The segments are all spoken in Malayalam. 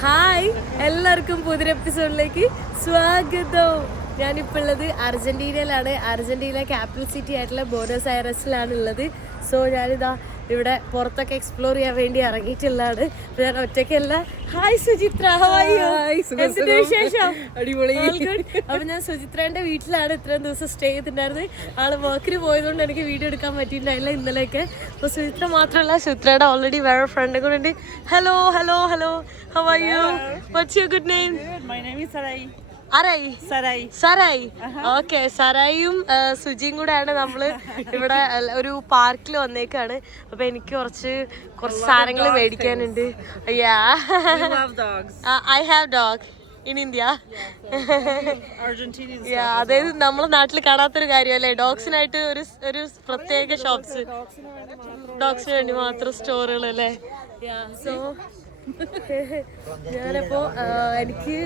ഹായ്, എല്ലാവർക്കും പുതിയ എപ്പിസോഡിലേക്ക് സ്വാഗതം. ഞാനിപ്പോൾ ഉള്ളത് അർജന്റീനയിലാണ്. അർജന്റീന ക്യാപിറ്റൽ സിറ്റി ആയിട്ടുള്ള ബോണസ് ഐറസിലാണ് ഉള്ളത്. സോ ഞാനിതാ ഇവിടെ പുറത്തൊക്കെ എക്സ്പ്ലോർ ചെയ്യാൻ വേണ്ടി ഇറങ്ങിയിട്ടുള്ളതാണ്. ഞാൻ ഒറ്റയ്ക്കല്ല. ഹായ് സുചിത്ര, എന്തിന്റെ വിശേഷം? അടിപൊളി. അപ്പൊ ഞാൻ സുചിത്രേന്റെ വീട്ടിലാണ് ഇത്രയും ദിവസം സ്റ്റേ ചെയ്തിട്ടുണ്ടായിരുന്നത്. ആള് വർക്കിന് പോയതുകൊണ്ട് എനിക്ക് വീഡിയോ എടുക്കാൻ പറ്റിയിട്ടുണ്ടായില്ല ഇന്നലെയൊക്കെ. അപ്പൊ സുചിത്ര മാത്രമല്ല, സുചിത്രയുടെ ഓൾറെഡി വേറെ ഫ്രണ്ട് കൂടെ ഉണ്ട്. Hello hello hello, how are you? What's your good name? My name is Sarai. Sarai. Okay, സരായും സുജിയും കൂടെയാണ് നമ്മള് ഇവിടെ ഒരു പാർക്കിൽ വന്നേക്കാണ്. അപ്പൊ എനിക്ക് കുറച്ച് സാധനങ്ങൾ മേടിക്കാനുണ്ട്. I have dog in India. അതായത് നമ്മളെ നാട്ടിൽ കാണാത്തൊരു കാര്യമല്ലേ, ഡോഗ്സിനായിട്ട് ഒരു പ്രത്യേക ഷോപ്സ്, ഡോഗ്സിന് വേണ്ടി മാത്രം സ്റ്റോറുകൾ അല്ലേ. സോ ഞാനപ്പോ എനിക്ക്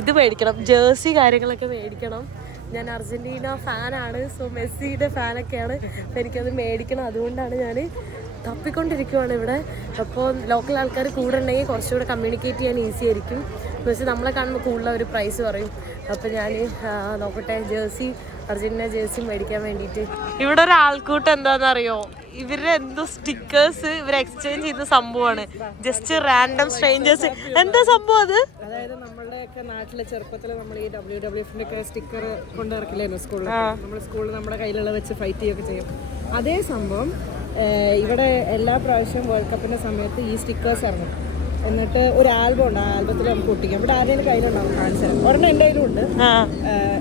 ഇത് മേടിക്കണം, ജേഴ്സി കാര്യങ്ങളൊക്കെ മേടിക്കണം. ഞാൻ അർജന്റീന ഫാനാണ്. സോ മെസ്സിയുടെ ഫാനൊക്കെയാണ്. അപ്പോൾ എനിക്കത് മേടിക്കണം. അതുകൊണ്ടാണ് ഞാൻ തപ്പിക്കൊണ്ടിരിക്കുവാണ് ഇവിടെ. അപ്പോൾ ലോക്കൽ ആൾക്കാർ കൂടെ ഉണ്ടെങ്കിൽ കുറച്ചുകൂടെ കമ്മ്യൂണിക്കേറ്റ് ചെയ്യാൻ ഈസി ആയിരിക്കും. എന്ന് വെച്ചാൽ നമ്മളെ കാണുമ്പോൾ കൂടുതൽ ഒരു പ്രൈസ് പറയും. അപ്പോൾ ഞാൻ നോക്കട്ടെ, ജേഴ്സി, അർജന്റീന ജേഴ്സി മേടിക്കാൻ വേണ്ടിയിട്ട്. ഇവിടെ ഒരു ആൾക്കൂട്ടം എന്താണെന്നറിയോ, ഇവരുടെ എന്തോ സ്റ്റിക്കേഴ്സ് ഇവർ എക്സ്ചേഞ്ച് ചെയ്യുന്ന സംഭവമാണ്. Just random strangers. എന്താ സംഭവം അത്? അതായത് നമ്മളുടെയൊക്കെ നാട്ടിലെ ചെറുപ്പത്തിൽ നമ്മൾ ഈ WWF ഒക്കെ സ്റ്റിക്കർ കൊണ്ടിറക്കില്ലായിരുന്നു സ്കൂളിൽ. നമ്മുടെ സ്കൂളിൽ നമ്മുടെ കയ്യിലുള്ള വെച്ച് ഫൈറ്റ് ചെയ്യുകയൊക്കെ ചെയ്യും. അതേ സംഭവം ഇവിടെ എല്ലാ പ്രാവശ്യവും വേൾഡ് കപ്പിന്റെ സമയത്ത് ഈ സ്റ്റിക്കേഴ്സ് ഇറങ്ങും. എന്നിട്ട് ഒരു ആൽബം ഉണ്ട്, ആ ആൽബത്തിൽ നമുക്ക് ഒട്ടിക്കാം. ഇവിടെ ആരെയും കയ്യിലുണ്ടാവും, കാണിച്ചാൽ ഒരെണ്ണം എൻ്റെ കയ്യിലും ഉണ്ട്.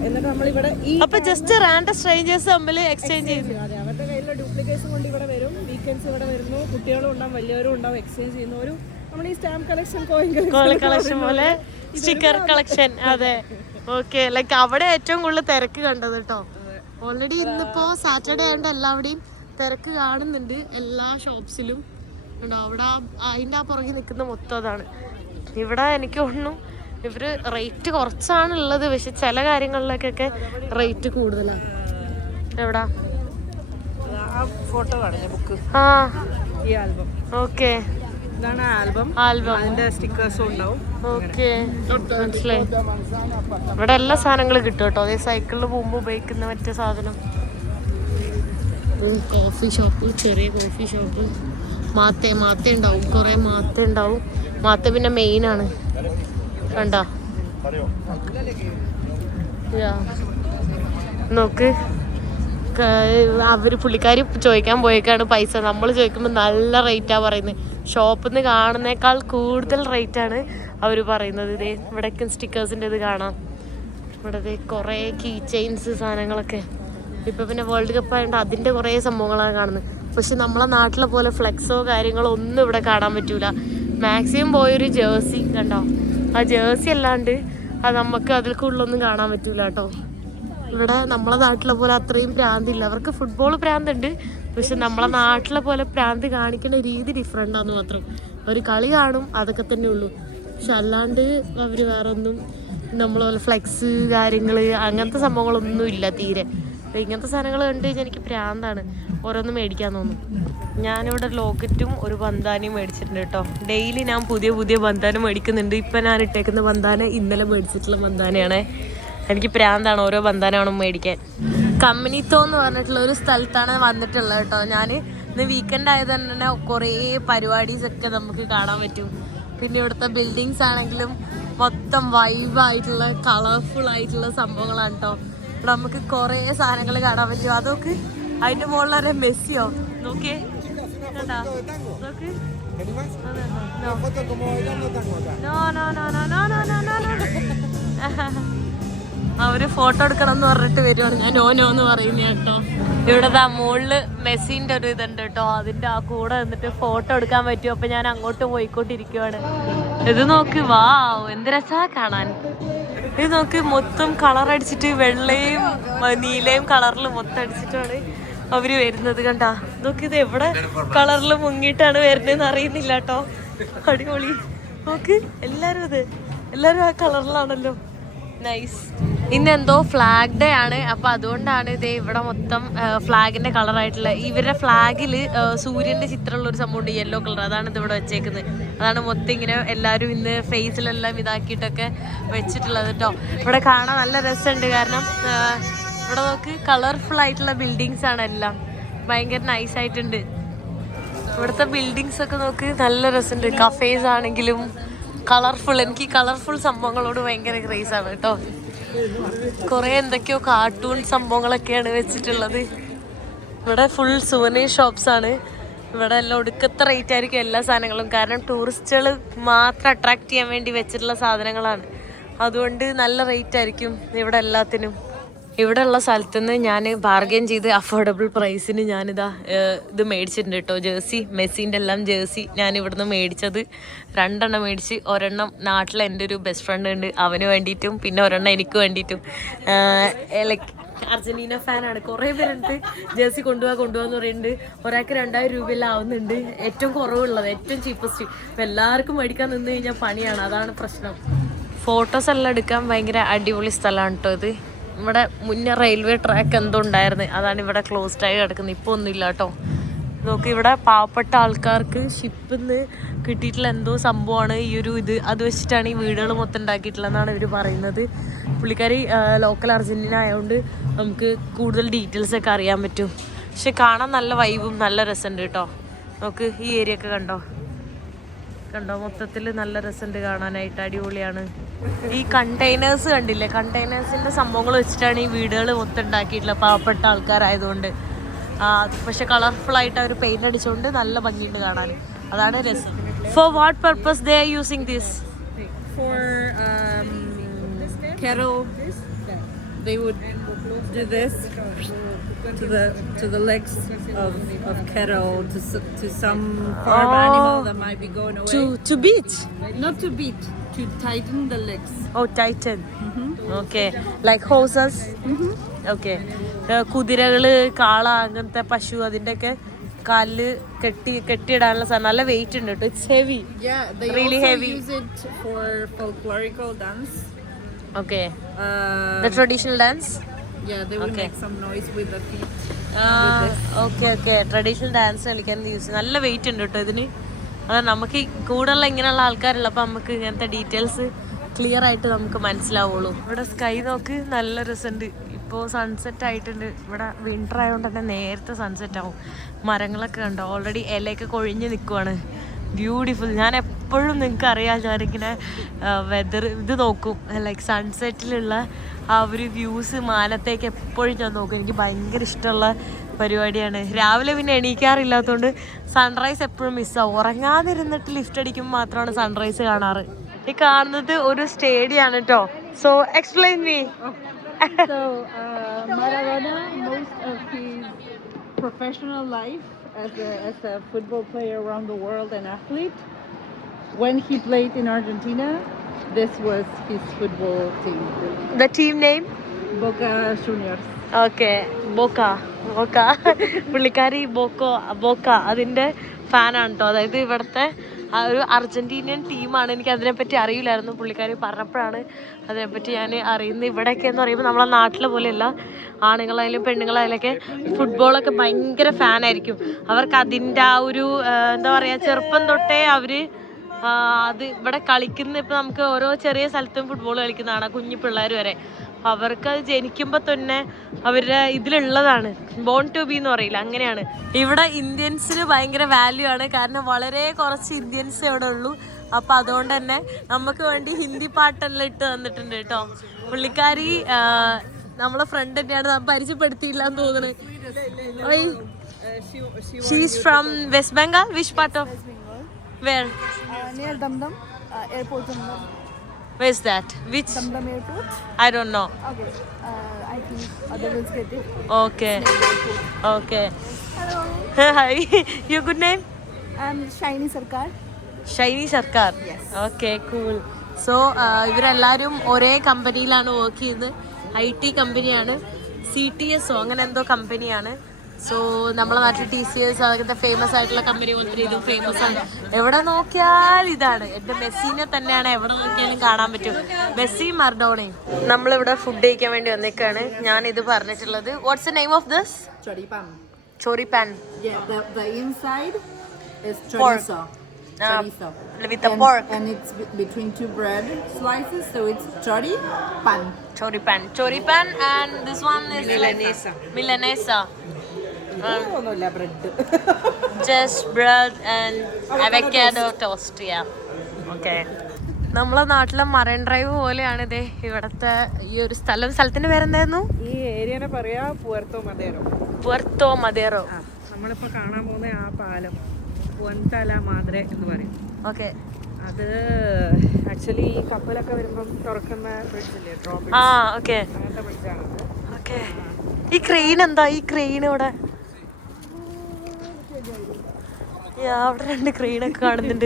എന്നിട്ട് നമ്മളിവിടെ ഈ ജസ്റ്റ് റാൻഡം സ്ട്രേഞ്ചേഴ്സ് തമ്മിൽ എക്സ്ചേഞ്ച് ചെയ്യുന്നു. അതെ, അവരുടെ കയ്യിലുള്ള ഡ്യൂപ്ലിക്കേഷൻ കൊണ്ട് ഇവിടെ വരും. വീക്കെൻഡ്സ് ഇവിടെ വരുന്നു, കുട്ടികളും ഉണ്ടാവും, വലിയവരും ഉണ്ടാവും. എക്സ്ചേഞ്ച് ചെയ്യുന്ന ഒരു നമ്മൾ ഈ സ്റ്റാമ്പ് കളക്ഷൻ, കോയിൻ കളക്ഷൻ പോലെ സ്റ്റിക്കർ കളക്ഷൻ. അതെ, ഓക്കെ. ലൈക്ക് അവിടെ ഏറ്റവും കൂടുതൽ തിരക്ക് കണ്ടത് കേട്ടോ. ഓൾറെഡി ഇന്നിപ്പോ സാറ്റർഡേ ആയതുകൊണ്ട് എല്ലാവിടെയും തിരക്ക് കാണുന്നുണ്ട്, എല്ലാ ഷോപ്സിലും ഉണ്ടോ. അവിടെ അതിൻ്റെ ആ പുറകെ നിൽക്കുന്ന മൊത്തം അതാണ്. ഇവിടെ എനിക്ക് തോന്നുന്നു ഇവര് റേറ്റ് കുറച്ചാണ് ഉള്ളത്, പക്ഷെ ചില കാര്യങ്ങളിലേക്കൊക്കെ റേറ്റ് കൂടുതലാണ്. എവിടാ ഫോട്ടോ കാണില്ലേ, ബുക്ക്, ആ ഈ ആൽബം. ഓക്കെ, ഇതാണ് ആൽബം. അതിന്റെ സ്റ്റിക്കേഴ്സും ഉണ്ടാവും. ഓക്കെ, മനസ്സിലായി. ഇവിടെ എല്ലാ സാധനങ്ങളും കിട്ടും കേട്ടോ. അതേ സൈക്കിളിൽ പോകുമ്പോൾ ഉപയോഗിക്കുന്ന മറ്റേ സാധനം. കോഫി ഷോപ്പ്, ചെറിയ കോഫി ഷോപ്പ്. മാത്ത ഉണ്ടാവും, കുറേ മാത്ത ഉണ്ടാവും. മാത്ത പിന്നെ മെയിനാണ്, കണ്ടോ. നോക്ക്, പുള്ളിക്കാരി ചോദിക്കാൻ പോയേക്കാണ് പൈസ. നമ്മൾ ചോദിക്കുമ്പോൾ നല്ല റേറ്റാണ് പറയുന്നത്. ഷോപ്പിൽ നിന്ന് കാണുന്നേക്കാൾ കൂടുതൽ റേറ്റാണ് അവർ പറയുന്നത്. ഇതേ ഇവിടേക്കും സ്റ്റിക്കേഴ്സിൻ്റെ ഇത് കാണാം. ഇവിടെ കുറേ കീ ചെയിൻസ് സാധനങ്ങളൊക്കെ. ഇപ്പം പിന്നെ വേൾഡ് കപ്പ് ആയതുകൊണ്ട് അതിൻ്റെ കുറേ സംഭവങ്ങളാണ് കാണുന്നത്. പക്ഷെ നമ്മളെ നാട്ടിലെ പോലെ ഫ്ലെക്സോ കാര്യങ്ങളോ ഒന്നും ഇവിടെ കാണാൻ പറ്റൂല. മാക്സിമം പോയൊരു ജേഴ്സി കണ്ടോ, ആ ജേഴ്സി അല്ലാണ്ട് അത് നമുക്ക് അതിൽക്കുള്ളൊന്നും കാണാൻ പറ്റൂല കേട്ടോ. ഇവിടെ നമ്മളെ നാട്ടിലെ പോലെ അത്രയും പ്രാന്തില്ല. അവർക്ക് ഫുട്ബോൾ പ്രാന്തുണ്ട്, പക്ഷെ നമ്മളെ നാട്ടിലെ പോലെ പ്രാന്ത് കാണിക്കുന്ന രീതി ഡിഫറെൻ്റാന്ന് മാത്രം. അവർ കളി കാണും, അതൊക്കെ തന്നെ ഉള്ളൂ. പക്ഷെ അല്ലാണ്ട് അവർ വേറെ ഒന്നും നമ്മളെ ഫ്ലെക്സ് കാര്യങ്ങൾ അങ്ങനത്തെ സംഭവങ്ങളൊന്നും ഇല്ല തീരെ. അപ്പോൾ ഇങ്ങനത്തെ സാധനങ്ങൾ കണ്ടു കഴിഞ്ഞാൽ എനിക്ക് പ്രാന്താണ്, ഓരോന്നും മേടിക്കാൻ തോന്നും. ഞാനിവിടെ ലോക്കറ്റും ഒരു ബന്ധാനയും മേടിച്ചിട്ടുണ്ട് കേട്ടോ. ഡെയിലി ഞാൻ പുതിയ പുതിയ ബന്ധാനം മേടിക്കുന്നുണ്ട്. ഇപ്പം ഞാൻ ഇട്ടേക്കുന്ന ബന്ധാന ഇന്നലെ മേടിച്ചിട്ടുള്ള ബന്ധാനയാണ്. എനിക്ക് പ്രാന്താണ് ഓരോ ബന്ധാനമാണ് മേടിക്കാൻ. കമ്മ്യൂണിത്തോ എന്ന് പറഞ്ഞിട്ടുള്ള ഒരു സ്ഥലത്താണ് വന്നിട്ടുള്ളത് കേട്ടോ. ഞാൻ ഇന്ന് വീക്കെൻഡ് ആയത് തന്നെ കുറേ പരിപാടീസൊക്കെ നമുക്ക് കാണാൻ പറ്റും. പിന്നെ ഇവിടുത്തെ ബിൽഡിങ്സ് ആണെങ്കിലും മൊത്തം വൈബായിട്ടുള്ള കളർഫുൾ ആയിട്ടുള്ള സംഭവങ്ങളാണ് കേട്ടോ. ഇവിടെ നമുക്ക് കുറേ സാധനങ്ങൾ കാണാൻ പറ്റും. അതൊക്കെ അതിൻ്റെ മുകളിലൊരു മെസ്സിയോ നോക്കിയേ, കണ്ടാ നോക്ക്. അവര് ഫോട്ടോ എടുക്കണം എന്ന് പറഞ്ഞിട്ട് വരുവാണ്. ഞാൻ നോ എന്ന് പറയുന്ന കേട്ടോ. ഇവിടെ മുകളില് മെസ്സിന്റെ ഒരു ഇതുണ്ട് കേട്ടോ. അതിന്റെ ആ കൂടെ നിന്നിട്ട് ഫോട്ടോ എടുക്കാൻ പറ്റും. അപ്പൊ ഞാൻ അങ്ങോട്ട് പോയിക്കൊണ്ടിരിക്കുവാണ്. ഇത് നോക്ക്, വാവ്, എന്ത് രസാ കാണാൻ. ഇത് നോക്ക്, മൊത്തം കളർ അടിച്ചിട്ട് വെള്ളയും നീലയും കളറിൽ മൊത്തം അടിച്ചിട്ടാണ് അവര് വരുന്നത്. കണ്ടാ നോക്ക്, ഇത് എവിടെ കളറിൽ മുങ്ങിയിട്ടാണ് വരുന്നതെന്ന് അറിയുന്നില്ല കേട്ടോ. അടിപൊളി. നോക്ക്, എല്ലാരും ആ കളറിലാണല്ലോ. നൈസ്. ഇന്ന് എന്തോ ഫ്ലാഗ് ഡേ ആണ്. അപ്പോൾ അതുകൊണ്ടാണ് ഇത് ഇവിടെ മൊത്തം ഫ്ലാഗിൻ്റെ കളറായിട്ടുള്ള ഇവരുടെ ഫ്ലാഗിൽ സൂര്യൻ്റെ ചിത്രമുള്ള ഒരു സംഭവം ഉണ്ട്, യെല്ലോ കളർ. അതാണ് ഇത് ഇവിടെ വെച്ചേക്കുന്നത്. അതാണ് മൊത്തം ഇങ്ങനെ എല്ലാവരും ഇന്ന് ഫേസിലെല്ലാം ഇതാക്കിയിട്ടൊക്കെ വെച്ചിട്ടുള്ളത് കേട്ടോ. ഇവിടെ കാണാൻ നല്ല രസമുണ്ട്. കാരണം ഇവിടെ നോക്ക് കളർഫുൾ ആയിട്ടുള്ള ബിൽഡിങ്സ് ആണ് എല്ലാം. ഭയങ്കര നൈസായിട്ടുണ്ട് ഇവിടുത്തെ ബിൽഡിങ്സ് ഒക്കെ. നോക്ക് നല്ല രസമുണ്ട്. കഫേസ് ആണെങ്കിലും കളർഫുൾ. എനിക്ക് കളർഫുൾ സംഭവങ്ങളോട് ഭയങ്കര ക്രേസാണ് കേട്ടോ. കുറേ എന്തൊക്കെയോ കാർട്ടൂൺ സംഭവങ്ങളൊക്കെയാണ് വെച്ചിട്ടുള്ളത്. ഇവിടെ ഫുൾ സുവനീർ ഷോപ്സ് ആണ്. ഇവിടെ എല്ലാം ഒടുക്കത്തെ റേറ്റ് ആയിരിക്കും എല്ലാ സാധനങ്ങളും. കാരണം ടൂറിസ്റ്റുകൾ മാത്രം അട്രാക്ട് ചെയ്യാൻ വേണ്ടി വെച്ചിട്ടുള്ള സാധനങ്ങളാണ്. അതുകൊണ്ട് നല്ല റേറ്റ് ആയിരിക്കും ഇവിടെ എല്ലാത്തിനും. ഇവിടെ ഉള്ള സ്ഥലത്തുനിന്ന് ഞാൻ ബാർഗെയിൻ ചെയ്ത് അഫോർഡബിൾ പ്രൈസിന് ഞാനിതാ ഇത് മേടിച്ചിട്ടുണ്ട് കേട്ടോ. ജേഴ്സി, മെസ്സിൻ്റെ എല്ലാം ജേഴ്സി ഞാൻ ഇവിടുന്ന് മേടിച്ചത് 2 എണ്ണം മേടിച്ച്. ഒരെണ്ണം നാട്ടിൽ എൻ്റെ ഒരു ബെസ്റ്റ് ഫ്രണ്ട് ഉണ്ട്, അവന് വേണ്ടിയിട്ടും പിന്നെ ഒരെണ്ണം എനിക്ക് വേണ്ടിയിട്ടും. ലൈക്ക് അർജന്റീന ഫാനാണ്. കുറേ പേരെടുത്ത് ജേഴ്സി കൊണ്ടുപോകാന്ന് പറയുന്നുണ്ട്. ഒരാൾക്ക് 2000 രൂപയെല്ലാം ആവുന്നുണ്ട്. ഏറ്റവും കുറവുള്ളത്, ഏറ്റവും ചീപ്പസ്റ്റ്. അപ്പം എല്ലാവർക്കും മേടിക്കാൻ നിന്ന് കഴിഞ്ഞാൽ പണിയാണ്, അതാണ് പ്രശ്നം. ഫോട്ടോസ് എല്ലാം എടുക്കാൻ ഭയങ്കര അടിപൊളി സ്ഥലമാണ് കേട്ടോ ഇത്. ഇവിടെ മുന്നേ റെയിൽവേ ട്രാക്ക് എന്തോ ഉണ്ടായിരുന്നു, അതാണ് ഇവിടെ ക്ലോസ്ഡ് ആയി കിടക്കുന്നത്. ഇപ്പോൾ ഒന്നുമില്ല കേട്ടോ. നോക്കി ഇവിടെ പാവപ്പെട്ട ആൾക്കാർക്ക് ഷിപ്പിൽ നിന്ന് കിട്ടിയിട്ടുള്ള എന്തോ സംഭവമാണ് ഈ ഒരു ഇത്. അത് വെച്ചിട്ടാണ് ഈ വീടുകൾ മൊത്തം ഉണ്ടാക്കിയിട്ടുള്ളതെന്നാണ് ഇവർ പറയുന്നത്. പുള്ളിക്കാരി ലോക്കൽ അർജന്റീന ആയതുകൊണ്ട് നമുക്ക് കൂടുതൽ ഡീറ്റെയിൽസ് ഒക്കെ അറിയാൻ പറ്റും. പക്ഷെ കാണാൻ നല്ല വൈബും നല്ല രസമുണ്ട് കേട്ടോ. നോക്ക് ഈ ഏരിയ ഒക്കെ കണ്ടോ മൊത്തത്തിൽ നല്ല രസമുണ്ട് കാണാനായിട്ട്. അടിപൊളിയാണ്. ഈ കണ്ടെയ്നേഴ്സ് കണ്ടില്ലേ, കണ്ടെയ്നേഴ്സിൻ്റെ സംഭവങ്ങൾ വെച്ചിട്ടാണ് ഈ വീടുകൾ മൊത്തം ഉണ്ടാക്കിയിട്ടുള്ളത് പാവപ്പെട്ട ആൾക്കാരായതുകൊണ്ട്. പക്ഷെ കളർഫുള്ളായിട്ട് അവർ പെയിൻ്റ് അടിച്ചുകൊണ്ട് നല്ല ഭംഗിയുണ്ട് കാണാൻ, അതാണ് രസം. For what purpose they are using this? For cattle, they would do this to the legs of cattle to some farm animal that might be going away. To beat? Not to beat, to tighten the legs. Oh, tighten. Okay, like horses. Okay. കുതിരകള്, കാള, അങ്ങനത്തെ പശു, അതിൻ്റെയൊക്കെ കാലില് കെട്ടിയിടാനുള്ള സാധനം. നല്ല വെയിറ്റ് ഉണ്ട് കേട്ടോ. It's heavy. Yeah, they really also heavy. use it for folklorical dance. Okay. The traditional dance? Yeah, they will make some noise with the feet. Okay traditional dance കളിക്കാൻ യൂസ്. നല്ല വെയിറ്റ് ഉണ്ട് കേട്ടോ ഇതിന്. അതാണ് നമുക്ക് കൂടുതലുള്ള ഇങ്ങനെയുള്ള ആൾക്കാരുള്ള അപ്പം നമുക്ക് ഇങ്ങനത്തെ ഡീറ്റെയിൽസ് ക്ലിയർ ആയിട്ട് നമുക്ക് മനസ്സിലാവുള്ളൂ. ഇവിടെ സ്കൈ നോക്ക് നല്ല രസമുണ്ട്. ഇപ്പോൾ സൺസെറ്റ് ആയിട്ടുണ്ട്. ഇവിടെ വിൻ്റർ ആയതുകൊണ്ട് തന്നെ നേരത്തെ സൺസെറ്റ് ആവും. മരങ്ങളൊക്കെ കണ്ടോ, ഓൾറെഡി ഇലയൊക്കെ കൊഴിഞ്ഞ് നിൽക്കുവാണ്. ബ്യൂട്ടിഫുൾ. ഞാൻ എപ്പോഴും നിങ്ങൾക്ക് അറിയാം, ഞാനിങ്ങനെ വെതർ ഇത് നോക്കും, ലൈക്ക് സൺസെറ്റിലുള്ള ആ ഒരു വ്യൂസ് മാനത്തേക്ക് എപ്പോഴും ഞാൻ നോക്കും. എനിക്ക് ഭയങ്കര ഇഷ്ടമുള്ള പരിപാടിയാണ്. രാവിലെ പിന്നെ എണീക്കാറില്ലാത്തതുകൊണ്ട് സൺറൈസ് എപ്പോഴും മിസ്സാവും. ഉറങ്ങാതിരുന്നിട്ട് ലിഫ്റ്റ് അടിക്കുമ്പോൾ മാത്രമാണ് സൺറൈസ് കാണാറ്. ഈ കാണുന്നത് ഒരു സ്റ്റേഡിയം ആണ് കേട്ടോ. So explain me. So Maradona, most of his professional life as a football player around the world and athlete, when he played in Argentina, this was his football team. The team name? Boca Juniors. Okay, Boca പുള്ളിക്കാരി ബോക്ക അതിൻ്റെ ഫാനാണ് കേട്ടോ. അതായത് ഇവിടുത്തെ ഒരു അർജന്റീനിയൻ ടീമാണ്. എനിക്ക് അതിനെപ്പറ്റി അറിയില്ലായിരുന്നു. പുള്ളിക്കാരി പറഞ്ഞപ്പോഴാണ് അതിനെപ്പറ്റി ഞാൻ അറിയുന്നത്. ഇവിടെയൊക്കെ എന്ന് പറയുമ്പോൾ നമ്മളെ നാട്ടിലെ പോലെയല്ല, ആണുങ്ങളായാലും പെണ്ണുങ്ങളായാലൊക്കെ ഫുട്ബോളൊക്കെ ഭയങ്കര ഫാനായിരിക്കും. അവർക്ക് അതിൻ്റെ ആ ഒരു എന്താ പറയുക, ചെറുപ്പം തൊട്ടേ അവർ അത് ഇവിടെ കളിക്കുന്ന. ഇപ്പം നമുക്ക് ഓരോ ചെറിയ സ്ഥലത്തും ഫുട്ബോൾ കളിക്കുന്നതാണ്, കുഞ്ഞു പിള്ളേർ വരെ. അവർക്ക് അത് ജനിക്കുമ്പോൾ തന്നെ അവരുടെ ഇതിലുള്ളതാണ്. ബോൺ ടു ബി എന്ന് പറയില്ല, അങ്ങനെയാണ്. ഇവിടെ ഇന്ത്യൻസിന് ഭയങ്കര വാല്യൂ ആണ്. കാരണം വളരെ കുറച്ച് ഇന്ത്യൻസ് ഇവിടെ ഉള്ളൂ. അപ്പം അതുകൊണ്ട് തന്നെ നമുക്ക് വേണ്ടി ഹിന്ദി പാട്ടെല്ലാം ഇട്ട് തന്നിട്ടുണ്ട് കേട്ടോ. പുള്ളിക്കാരി നമ്മളെ ഫ്രണ്ട് തന്നെയാണ്, പരിചയപ്പെടുത്തിയില്ല എന്ന് തോന്നുന്നു. She's from west Bengal. Which part of where? Near Damdam airport. Damdam. Where is that? Which? Damdam airport. I don't know. Okay. I think other will get it. Okay. Hello. Hi. Your good name? I'm Shiny Sarkar. Shiny Sarkar. Yes. Okay, cool. So ഇവരെല്ലാവരും ഒരേ കമ്പനിയിലാണ് വർക്ക് ചെയ്യുന്നത്. IT കമ്പനിയാണ്, CTSO അങ്ങനെ എന്തോ കമ്പനിയാണ്. സോ നമ്മളെ നാട്ടിൽ TCS അങ്ങനത്തെ ഫേമസ് ആയിട്ടുള്ള കമ്പനി പോലത്തെ ഇതും ഫേമസ് ആണ്. എവിടെ നോക്കിയാൽ ഇതാണ്. എൻ്റെ മെസ്സിനെ തന്നെയാണ് എവിടെ നോക്കിയാലും കാണാൻ പറ്റും. മെസ്സി മർഡോണയും. നമ്മളിവിടെ ഫുഡ് കഴിക്കാൻ വേണ്ടി വന്നേക്കാണ്. ഞാൻ ഇത് പറഞ്ഞിട്ടുള്ളത്. What's the name of this? Choripan. The inside is chorizo. Chorizo. With the pork. And it's between two bread slices, so it's choripan. Choripan and this one is Milanesa. ഒന്നുമില്ല, bread. Just bread and avocado toast. Yeah. Okay. നമ്മളെ നാട്ടിലെ മറൈൻ ഡ്രൈവ് പോലെയാണ് ഇത് ഇവിടത്തെ ഈ ഒരു സ്ഥലത്തിന്റെ പേരെന്തായിരുന്നു? ഈ ഏരിയനെ പറയാ പുവർത്തോ മദേറോ. നമ്മളിപ്പോ കാണാൻ പോകുന്ന ആ പാലം പുവൻതല മാദ്രെ എന്ന് പറയും. ഓക്കെ. അത് ആക്ച്വലി ഈ കപ്പലൊക്കെ വരുമ്പം തുറക്കുന്ന ബ്രിഡ്ജില്ലേ, ഡ്രോപ്പ്. ആ ഓക്കെ. അങ്ങനത്തെ ബ്രിഡ്ജാണത്. ഓക്കെ. ഈ ക്രെയിൻ എന്താ? ഈ ക്രെയിൻ ഇവിടെ അവിടെ 2 ക്രെയിനൊക്കെ കാണുന്നുണ്ട്.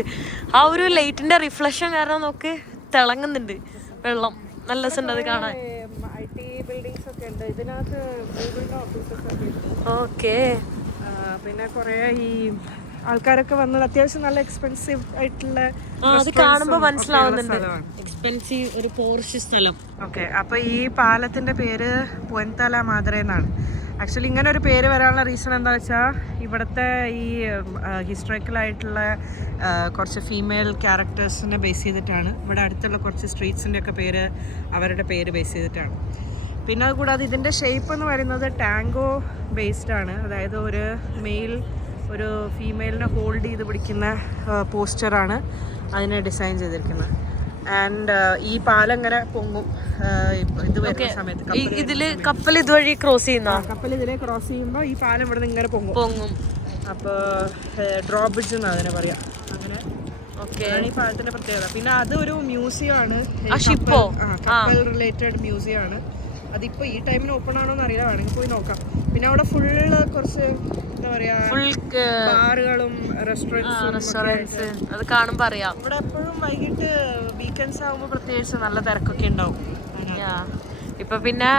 ആ ഒരു ലൈറ്റിന്റെ റിഫ്ലക്ഷൻ കാരണം നോക്ക് തിളങ്ങുന്നുണ്ട് വെള്ളം. നല്ല രസമുണ്ട് അത് കാണാൻ. IT ബിൽഡിങ്സ് ഒക്കെ ഉണ്ട് ഇതിനകത്ത്. ഗൂഗിളിന്റെ ഓഫീസസ് ഒക്കെ ഉണ്ട്. ഓക്കെ. പിന്നെ കുറെ ഈ ആൾക്കാരൊക്കെ വന്നത് അത്യാവശ്യം നല്ല എക്സ്പെൻസീവ് ആയിട്ടുള്ള അത് കാണുമ്പോ മനസ്സിലാവുന്നുണ്ട്. എക്സ്പെൻസീവ് ഒരു പോർഷ് സ്ഥലം. ഓക്കെ. അപ്പൊ ഈ പാലത്തിന്റെ പേര് പുവൻതല മാദ്രെ എന്നാണ്. ആക്ച്വലി ഇങ്ങനെ ഒരു പേര് വരാനുള്ള റീസൺ എന്താ വെച്ചാൽ ഇവിടുത്തെ ഈ ഹിസ്റ്റോറിക്കലായിട്ടുള്ള കുറച്ച് ഫീമെയിൽ ക്യാരക്ടേഴ്സിനെ ബേസ് ചെയ്തിട്ടാണ്. ഇവിടെ അടുത്തുള്ള കുറച്ച് സ്ട്രീറ്റ്സിൻ്റെ ഒക്കെ പേര് അവരുടെ പേര് ബേസ് ചെയ്തിട്ടാണ്. പിന്നെ അതുകൂടാതെ ഇതിൻ്റെ ഷേപ്പ് എന്ന് പറയുന്നത് ടാങ്കോ ബേസ്ഡ് ആണ്. അതായത് ഒരു മെയിൽ ഒരു ഫീമെയിലിനെ ഹോൾഡ് ചെയ്ത് പിടിക്കുന്ന പോസ്റ്ററാണ് അതിനെ ഡിസൈൻ ചെയ്തിരിക്കുന്നത്. ആൻഡ് ഈ പാലം ഇങ്ങനെ പൊങ്ങും ഇത് വരുന്ന സമയത്ത്. ഇതില് കപ്പൽ ഇതുവഴി ക്രോസ് ചെയ്യുന്ന കപ്പൽ ഇതിലെ ക്രോസ് ചെയ്യുമ്പോൾ ഈ പാലം ഇവിടെ നിന്ന് ഇങ്ങനെ പൊങ്ങും. അപ്പോൾ ഡ്രോ ബ്രിഡ്ജ് എന്നാണ് അതിനെ പറയാം. അങ്ങനെ ആണ് ഈ പാലത്തിന്റെ പ്രത്യേകത. പിന്നെ അത് ഒരു മ്യൂസിയം ആണ്, കപ്പൽ റിലേറ്റഡ് മ്യൂസിയം ആണ്. അതിപ്പോ ഈ ടൈമിന് ഓപ്പൺ ആണോന്ന് അറിയില്ല, വേണമെങ്കിൽ പോയി നോക്കാം. പിന്നെ അവിടെ ഫുള്ള് കുറച്ച് എന്താ പറയാ ബാറുകളും റെസ്റ്റോറൻറ്റ്സ് അത് കാണുമ്പോ അറിയാം. ഇവിടെ എപ്പോഴും വൈകിട്ട് വീക്കെൻഡ്സ് ആകുമ്പോൾ പ്രത്യേകിച്ച് നല്ല തിരക്കൊക്കെ ഉണ്ടാവും. ഇപ്പൊ പിന്നെ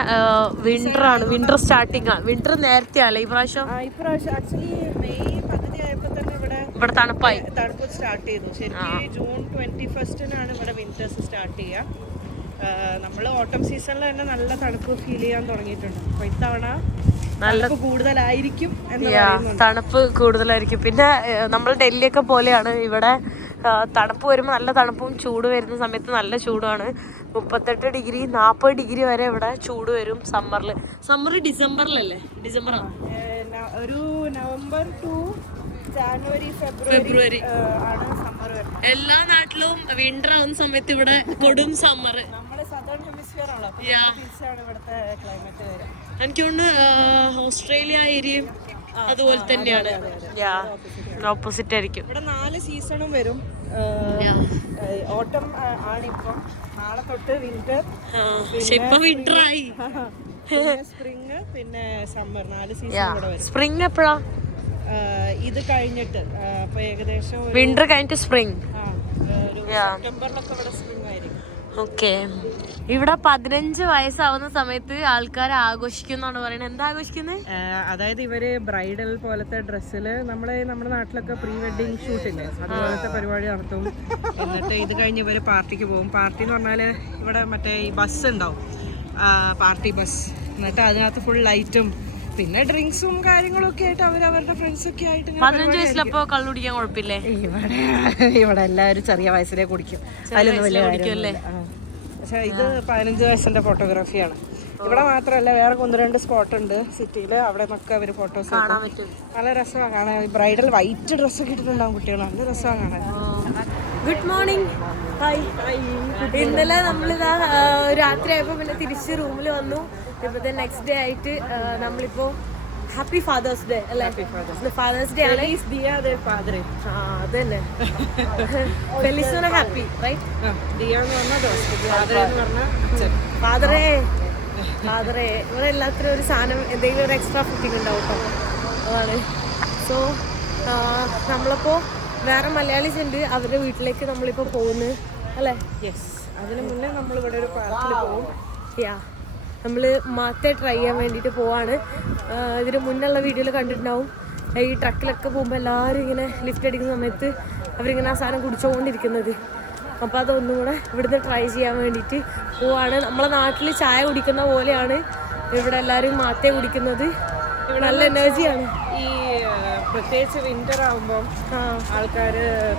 വിന്റർ ആണ്. വിന്റർ സ്റ്റാർട്ടിങ് ആണ്. വിന്റർ നേരത്തെ അല്ലേ ഇപ്രാവശ്യം? ആക്ച്വലി മെയ് പകുതി ആയപ്പോ തന്നെ ഇവിടെ തണുപ്പ് സ്റ്റാർട്ട് ചെയ്തു. ശരിക്കും ജൂൺ 21 ഇവിടെ വിന്റേഴ്സ് സ്റ്റാർട്ട് ചെയ്യുക. നമ്മൾ ഓട്ടം സീസണിൽ തന്നെ നല്ല തണുപ്പ് ഫീൽ ചെയ്യാൻ തുടങ്ങിയിട്ടുണ്ട്. അപ്പൊ ഇത്തവണ നല്ല കൂടുതലായിരിക്കും. തണുപ്പ് കൂടുതലായിരിക്കും. പിന്നെ നമ്മൾ ഡൽഹിയൊക്കെ പോലെയാണ്. ഇവിടെ തണുപ്പ് വരുമ്പോൾ നല്ല തണുപ്പും ചൂട് വരുന്ന സമയത്ത് നല്ല ചൂടാണ്. 38 ഡിഗ്രി 40 ഡിഗ്രി വരെ ഇവിടെ ചൂട് വരും സമ്മർ ഡിസംബറിലല്ലേ? ഡിസംബറാണ്. ഒരു നവംബർ ടു ജാനുവരി ഫെബ്രുവരി ആണ് സമ്മർ വരുന്നത്. എല്ലാ നാട്ടിലും വിന്റർ ആവുന്ന സമയത്ത് ഇവിടെ കൊടും സമ്മർ. നമ്മുടെ സദേൺ ഹെമിസ്ഫിയർ ആണല്ലോ, തിരിച്ചാണ് ഇവിടുത്തെ ക്ലൈമറ്റ് വരിക. എനിക്ക് തോന്നുന്നു ഓസ്ട്രേലിയ ഏരിയയും അതുപോലെ തന്നെയാണ്. ഓപ്പോസിറ്റ് ആയിരിക്കും. ഇവിടെ 4 സീസണും വരും. ഓട്ടം ആണിപ്പം. നാളെ തൊട്ട് വിന്റർ. വിന്റർ ആയി. സ്പ്രിങ് പിന്നെ സമ്മർ 4 സീസൺ ഇവിടെ വരും. സ്പ്രിങ് എപ്പോഴാ? ഇത് കഴിഞ്ഞിട്ട് അപ്പൊ ഏകദേശം വിന്റർ കഴിഞ്ഞിട്ട് സ്പ്രിങ്. സെപ്റ്റംബറിലൊക്കെ ഇവിടെ സ്പ്രിങ് ആയിരിക്കും. ഓക്കെ. ഇവിടെ 15 വയസ്സാവുന്ന സമയത്ത് ആൾക്കാർ ആഘോഷിക്കുന്നാണ് പറയുന്നത്. എന്താ ആഘോഷിക്കുന്നത്? അതായത് ഇവര് ബ്രൈഡൽ പോലത്തെ ഡ്രസ്സില് നമ്മുടെ നാട്ടിലൊക്കെ പ്രീ വെഡിങ് ഷൂട്ടില്ലേ, അതുപോലത്തെ പരിപാടി നടത്തും. എന്നിട്ട് ഇത് കഴിഞ്ഞ് ഇവര് പാർട്ടിക്ക് പോകും. പാർട്ടി എന്ന് പറഞ്ഞാല് ഇവിടെ മറ്റേ ഈ ബസ് ഉണ്ടാവും, പാർട്ടി ബസ്. എന്നിട്ട് അതിനകത്ത് ഫുൾ ലൈറ്റും പിന്നെ ഡ്രിങ്ക്സും കാര്യങ്ങളും ഒക്കെ ആയിട്ട് അവരവരുടെ ഫ്രണ്ട്സ് ഒക്കെ ആയിട്ട്. 15 വയസ്സിലപ്പോ കള്ളു കുടിക്കാൻ കുഴപ്പമില്ലേ? ഇവിടെ എല്ലാവരും ചെറിയ വയസ്സിലേ കുടിക്കും. അതിലൊന്നും വലിയ കാര്യമല്ലേ. പക്ഷെ ഇത് 15 വയസ്സിന്റെ ഫോട്ടോഗ്രാഫിയാണ്. ഇവിടെ മാത്രമല്ല, വേറെ 1-2 സ്പോട്ട് ഉണ്ട് സിറ്റിയിൽ. അവിടെ നിന്നൊക്കെ അവർ ഫോട്ടോസ് കാണാൻ പറ്റും. നല്ല രസമാണ് കാണാൻ. ബ്രൈഡൽ വൈറ്റ് ഡ്രസ്സൊക്കെ ഇട്ടിട്ടുണ്ടാവും കുട്ടികൾ. നല്ല രസമാണ് കാണാൻ. Good morning. ഇന്നലെ നമ്മളിതാ രാത്രിയായപ്പോൾ പിന്നെ തിരിച്ച് റൂമിൽ വന്നു. ഇപ്പോഴത്തെ നെക്സ്റ്റ് ഡേ ആയിട്ട് നമ്മളിപ്പോ ഹാപ്പി ഫാദേഴ്സ് ഡേ അല്ലേ? ഫാദേഴ്സ് ഡേ ആണ്. അത് തന്നെ. ഫെലിസോന ഹാപ്പി റൈറ്റ്. ഫാദറേ ഇവിടെ എല്ലാത്തിനും ഒരു സാധനം എന്തെങ്കിലും ഒരു എക്സ്ട്രാ ഫിറ്റിംഗ് ഉണ്ടാവും കേട്ടോ. അതാണ്. സോ നമ്മളിപ്പോൾ വേറെ മലയാളീസ് ഉണ്ട്, അവരുടെ വീട്ടിലേക്ക് നമ്മളിപ്പോൾ പോകുന്നു അല്ലേ? യെസ്. അതിന് മുന്നേ നമ്മളിവിടെ ഒരു പാർക്കിൽ പോകും. നമ്മൾ മാത്തേ ട്രൈ ചെയ്യാൻ വേണ്ടിയിട്ട് പോവാണ്. ഇതിന് മുന്നുള്ള വീഡിയോയിൽ കണ്ടിട്ടുണ്ടാവും. ഈ ട്രക്കിലൊക്കെ പോകുമ്പോൾ എല്ലാവരും ഇങ്ങനെ ലിഫ്റ്റ് അടിക്കുന്ന സമയത്ത് അവരിങ്ങനെ ആ സാധനം കുടിച്ചുകൊണ്ടിരിക്കുന്നത്. അപ്പോൾ അതൊന്നും കൂടെ ഇവിടുന്ന് ട്രൈ ചെയ്യാൻ വേണ്ടിയിട്ട് പോവാണ്. നമ്മളെ നാട്ടിൽ ചായ കുടിക്കുന്ന പോലെയാണ് ഇവിടെ എല്ലാവരും മാത്തേ കുടിക്കുന്നത്. നല്ല എനർജിയാണ്. ഈ പ്രത്യേകിച്ച് വിന്റർ ആകുമ്പോൾ ആൾക്കാർ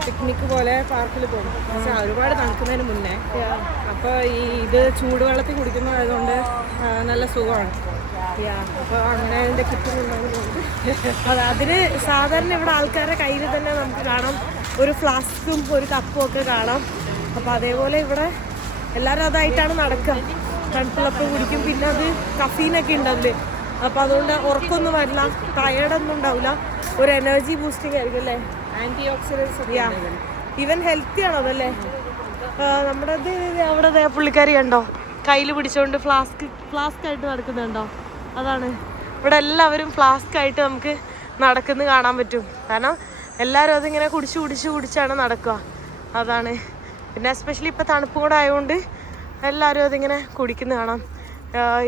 പിക്നിക് പോലെ പാർക്കിൽ പോകും. പക്ഷെ ഒരുപാട് തണുക്കുന്നതിന് മുന്നേ. അപ്പോൾ ഇത് ചൂടുവെള്ളത്തിൽ കുടിക്കുന്നതായതുകൊണ്ട് നല്ല സുഖമാണ്. അപ്പോൾ അങ്ങനെ അതിൻ്റെ കിറ്റും അതെ, അതിന് സാധാരണ ഇവിടെ ആൾക്കാരുടെ കയ്യിൽ തന്നെ നമുക്ക് കാണാം ഒരു ഫ്ലാസ്കും ഒരു കപ്പും ഒക്കെ കാണാം. അപ്പോൾ അതേപോലെ ഇവിടെ എല്ലാവരും അതായിട്ടാണ് നടക്കുക. തണുപ്പുള്ളപ്പോൾ കുടിക്കും. പിന്നെ അത് കഫീനൊക്കെ ഉണ്ട് അതിൽ. അപ്പോൾ അതുകൊണ്ട് ഉറക്കമൊന്നും വരില്ല, ടയേർഡൊന്നും ഉണ്ടാവില്ല, ഒരു എനർജി ബൂസ്റ്റിംഗ് ആയിരിക്കും അല്ലേ. ആൻറ്റി ഓക്സിഡൻസ് ഈവൻ ഹെൽത്തി ആണോ അതല്ലേ. നമ്മുടെ അവിടെ പുള്ളിക്കാരി ഉണ്ടോ കയ്യിൽ പിടിച്ചുകൊണ്ട് ഫ്ലാസ്ക് ആയിട്ട് നടക്കുന്നുണ്ടോ? അതാണ് ഇവിടെ എല്ലാവരും ഫ്ലാസ്ക് ആയിട്ട് നമുക്ക് നടക്കുന്നത് കാണാൻ പറ്റും. കാരണം എല്ലാവരും അതിങ്ങനെ കുടിച്ചാണ് നടക്കുക. അതാണ്. പിന്നെ എസ്പെഷ്യലി ഇപ്പോൾ തണുപ്പ് കൂടെ ആയതുകൊണ്ട് എല്ലാവരും അതിങ്ങനെ കുടിക്കുന്നത് കാണാം.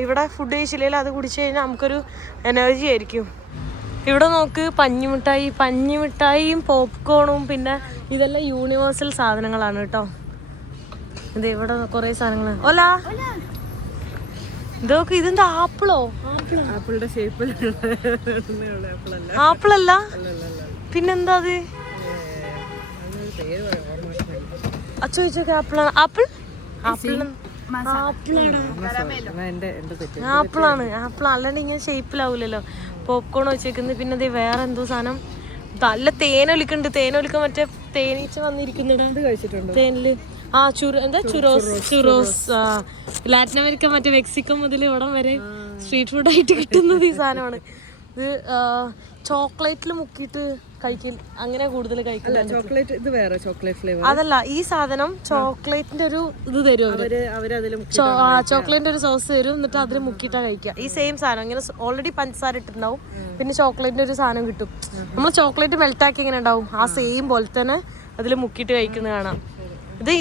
ഇവിടെ ഫുഡ് കഴിച്ചില്ലെങ്കിൽ അത് കുടിച്ചു കഴിഞ്ഞാൽ നമുക്കൊരു എനർജി ആയിരിക്കും. ഇവിടെ നോക്ക് പഞ്ഞിമിഠായിയും പോപ്കോണും പിന്നെ ഇതെല്ലാം യൂണിവേഴ്സൽ സാധനങ്ങളാണ് കേട്ടോ. ഇത് ഇവിടെ കുറേ സാധനങ്ങൾ. ഓലാ ഇതൊക്കെ ഇതെന്താ ആപ്പിളോ? ആപ്പിളിന്റെ ഷേപ്പിൽ ആപ്പിളല്ല പിന്നെന്താ അത്? ചോദിച്ചോക്കെ ആപ്പിളാണ്. ആപ്പിളാണ്. അല്ലാണ്ട് ഇങ്ങനെ ഷേപ്പിലാവൂലല്ലോ. പോപ്കോൺ വെച്ചേക്കുന്നത്. പിന്നെ അത് വേറെ എന്തോ സാധനം. നല്ല തേനൊലിക്കുന്നുണ്ട്. തേനൊലിക്കാൻ മറ്റേ തേനീച്ച വന്നിരിക്കുന്നുണ്ട് തേനില്. എന്താ ചുരോസ്. ലാറ്റിൻ അമേരിക്ക മറ്റേ മെക്സിക്കോ മുതൽ ഇവിടം വരെ സ്ട്രീറ്റ് ഫുഡായിട്ട് കിട്ടുന്നത് ഈ സാധനമാണ്. ഇത് ചോക്ലേറ്റിൽ മുക്കിയിട്ട് കഴിക്കും. അങ്ങനെ കൂടുതൽ കഴിക്കില്ല. അതല്ല, ഈ സാധനം ചോക്ലേറ്റിന്റെ ഒരു ഇത് തരും ചോക്ലേറ്റിന്റെ ഒരു സോസ് തരും. എന്നിട്ട് അതിൽ മുക്കിയിട്ടാ കഴിക്കുക. ഈ സെയിം സാധനം ഇങ്ങനെ ഓൾറെഡി പഞ്ചസാര ഇട്ടിട്ടുണ്ടാവും. പിന്നെ ചോക്ലേറ്റിന്റെ ഒരു സാധനം കിട്ടും. നമ്മൾ ചോക്ലേറ്റ് മെൽറ്റാക്കി ഇങ്ങനെ ഉണ്ടാവും. ആ സെയിം പോലെ തന്നെ അതിൽ മുക്കിയിട്ട് കഴിക്കുന്നത് കാണാം.